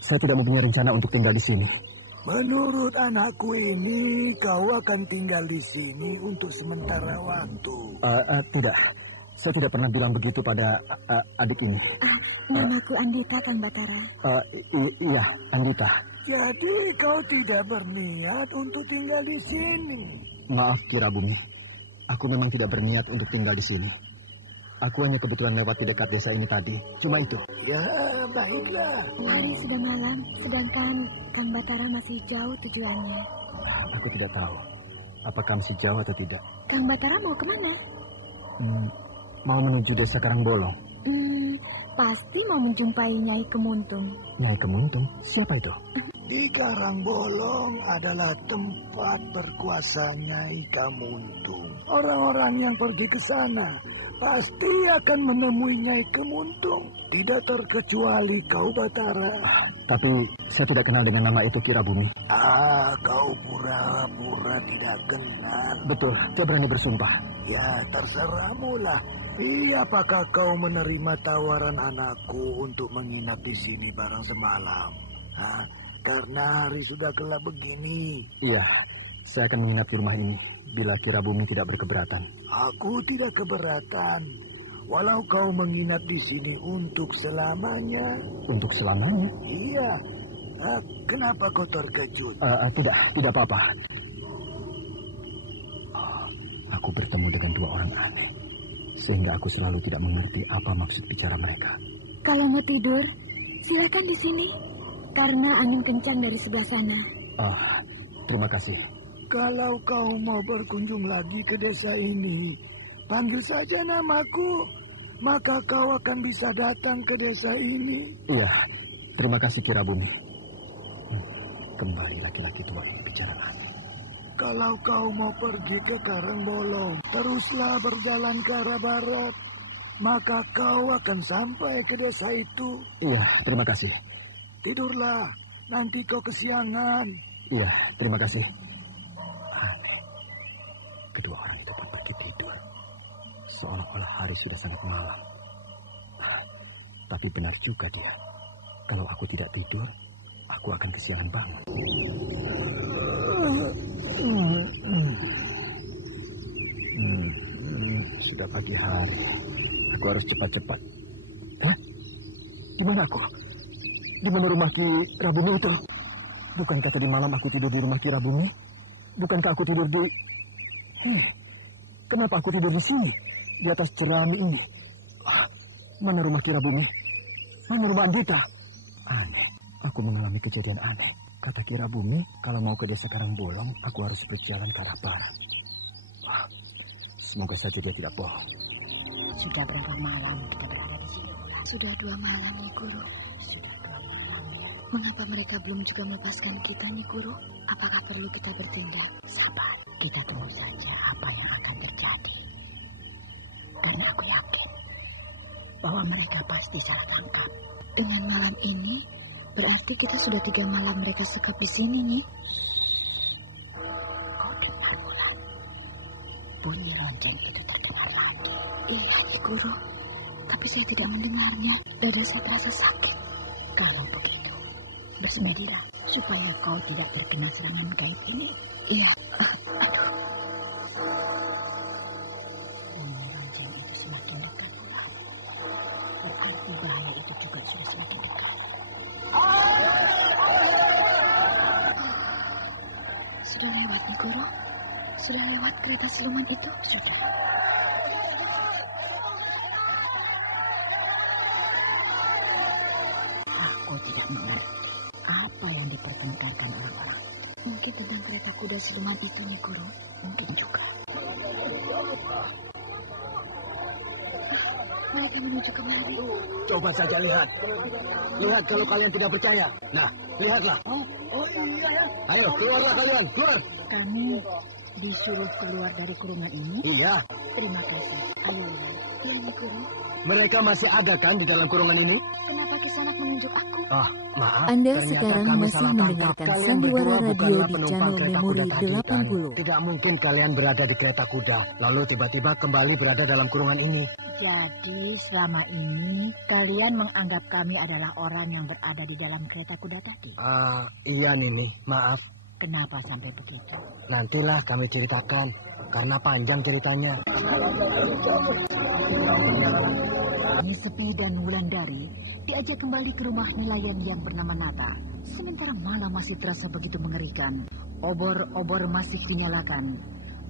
Saya tidak mempunyai rencana untuk tinggal di sini. Menurut anakku ini, kau akan tinggal di sini untuk sementara waktu. Tidak. Saya tidak pernah bilang begitu pada adik ini. Namaku Andita, Kang Batara. Iya, Andita. Jadi kau tidak berniat untuk tinggal di sini? Maaf, Kirabumi. Aku memang tidak berniat untuk tinggal di sini. Aku hanya kebetulan lewat di dekat desa ini tadi. Cuma itu. Ya, baiklah. Hari sudah malam, sedangkan Kang Batara masih jauh tujuannya. Aku tidak tahu. Apakah masih jauh atau tidak? Kang Batara mau kemana? Mau menuju desa Karangbolong. Pasti mau menjumpai Nyai Kemuntung. Nyai Kemuntung? Siapa itu? Di Karangbolong adalah tempat berkuasa Nyai Kemuntung. Orang-orang yang pergi ke sana pasti akan menemui Nyai Kemuntung. Tidak terkecuali kau, Batara. Tapi saya tidak kenal dengan nama itu, Kirabumi. Kau pura-pura tidak kenal. Betul, saya berani bersumpah. Ya, terserahmu lah. Apakah kau menerima tawaran anakku untuk menginap di sini barang semalam? Karena hari sudah gelap begini. Iya, saya akan menginap di rumah ini bila Kirabumi tidak berkeberatan. Aku tidak keberatan. Walau kau menginap di sini untuk selamanya. Untuk selamanya? Iya. Kenapa kau terkejut? Tidak apa-apa. aku bertemu dengan dua orang aneh, sehingga aku selalu tidak mengerti apa maksud bicara mereka. Kalau mau tidur, silakan di sini, karena angin kencang dari sebelah sana. Terima kasih. Kalau kau mau berkunjung lagi ke desa ini, panggil saja namaku, maka kau akan bisa datang ke desa ini. Iya, terima kasih Kirabumi. Kembali laki-laki tua ini bicara lagi. Kalau kau mau pergi ke Karangbolong, teruslah berjalan ke arah barat, maka kau akan sampai ke desa itu. Iya, terima kasih. Tidurlah, nanti kau kesiangan. Iya, terima kasih. Aneh, kedua orang itu pun pergi tidur, seolah-olah hari sudah sangat malam. Tapi benar juga dia, kalau aku tidak tidur, aku akan kesiangan banget. Sudah pagi hari, aku harus cepat-cepat. Hah? Di mana aku? Di mana rumah Ki Rabumi itu? Bukankah tadi malam aku tidur di rumah Ki Rabumi? Bukankah aku tidur di... Kenapa aku tidur di sini? Di atas jerami ini? Mana rumah Ki Rabumi? Mana rumah Andita? Aneh, aku mengalami kejadian aneh. Kata Ki Rabumi, kalau mau ke desa Karangbolong, aku harus berjalan ke arah barat. Semoga saja dia tidak bohong. Sudah berapa malam kita berada di sini? Sudah 2 malam, Nyi Guru. Sudah 2 malam. Mengapa mereka belum juga melepaskan kita, Nyi Guru? Apakah perlu kita bertindak? Sabar, kita tunggu saja apa yang akan terjadi. Karena aku yakin bahwa mereka pasti salah tangkap. Dengan malam ini, berarti kita sudah 3 malam mereka sekap di sini, Nyi. Kau dengar, Wulan? Bunyi lonceng itu terdengar lagi. Iya, Nyi Guru. Tapi saya tidak mendengarnya. Dada saya terasa sakit. Kalau begitu, bersemedilah supaya kau tidak terkena serangan gaib ini. Iya. Aduh. Bunyi lonceng itu semakin dekat, Wulan. Berarti bahwa itu juga sudah semakin dekat. Sudah lewat, Nyi Guru? Sudah lewat kereta siluman itu? Sudah. Aku tidak mengerti apa yang diperkenalkan orang-orang. Mungkin tentang kereta kuda siluman itu, Nyi Guru. Mungkin juga. Mereka menuju kemari. Coba saja lihat. Lihat kalau kalian tidak percaya. Nah, lihatlah. Oh iya ya. Ayo, keluarlah kalian, keluar. Kami disuruh keluar dari kurungan ini? Iya. Terima kasih. Ayo, Nyi Guru. Mereka masih ada kan di dalam kurungan ini? Kenapa Kisanak menunjuk aku? Maaf. Anda sekarang masih mendengarkan Sandiwara Radio di channel Memori 80. Tidak mungkin kalian berada di kereta kuda, lalu tiba-tiba kembali berada dalam kurungan ini. jadi selama ini kalian menganggap kami adalah orang yang berada di dalam kereta kuda tadi? Iya Nini, maaf. Kenapa sampai begitu? Nantilah kami ceritakan, karena panjang ceritanya. Sepi dan Wulandari diajak kembali ke rumah nelayan yang bernama Nata. Sementara malam masih terasa begitu mengerikan, obor-obor masih dinyalakan.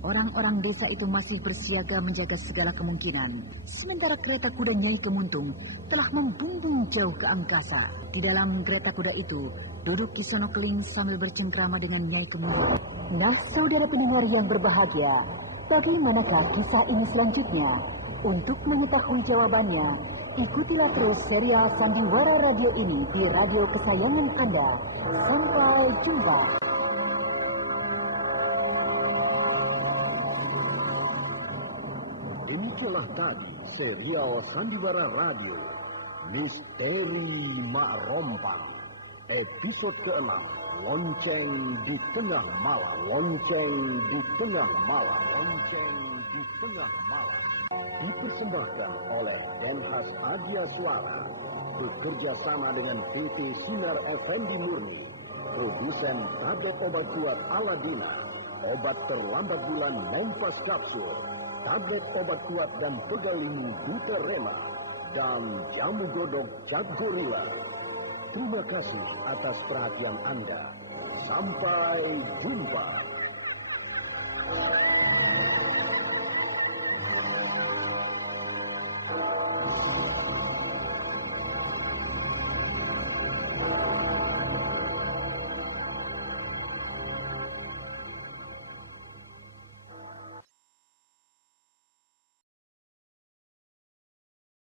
Orang-orang desa itu masih bersiaga menjaga segala kemungkinan. Sementara kereta kuda Nyai Kemuntung telah membumbung jauh ke angkasa. Di dalam kereta kuda itu duduk Kisono Keling sambil bercengkrama dengan Nyai Kemuntung. Nah, saudara pendengar yang berbahagia, bagaimanakah kisah ini selanjutnya? Untuk mengetahui jawabannya, ikutilah terus serial Sandiwara Radio ini di radio kesayangan Anda. Sampai jumpa. Demikianlah tadi serial Sandiwara Radio Misteri Mak Rompang, episode ke-6, Lonceng di Tengah Malam. Lonceng di Tengah Malam. Lonceng di Tengah Malam. Dipersembahkan oleh Denhas Adia Suara, bekerja sama dengan PT Sinar Effendi Murni, produsen tablet obat kuat Aladina, obat terlambat bulan Nempas Kapsul, tablet obat kuat dan pegalinu Duterema, dan jamu godok Cat Gorilla. Terima kasih atas perhatian Anda. Sampai jumpa.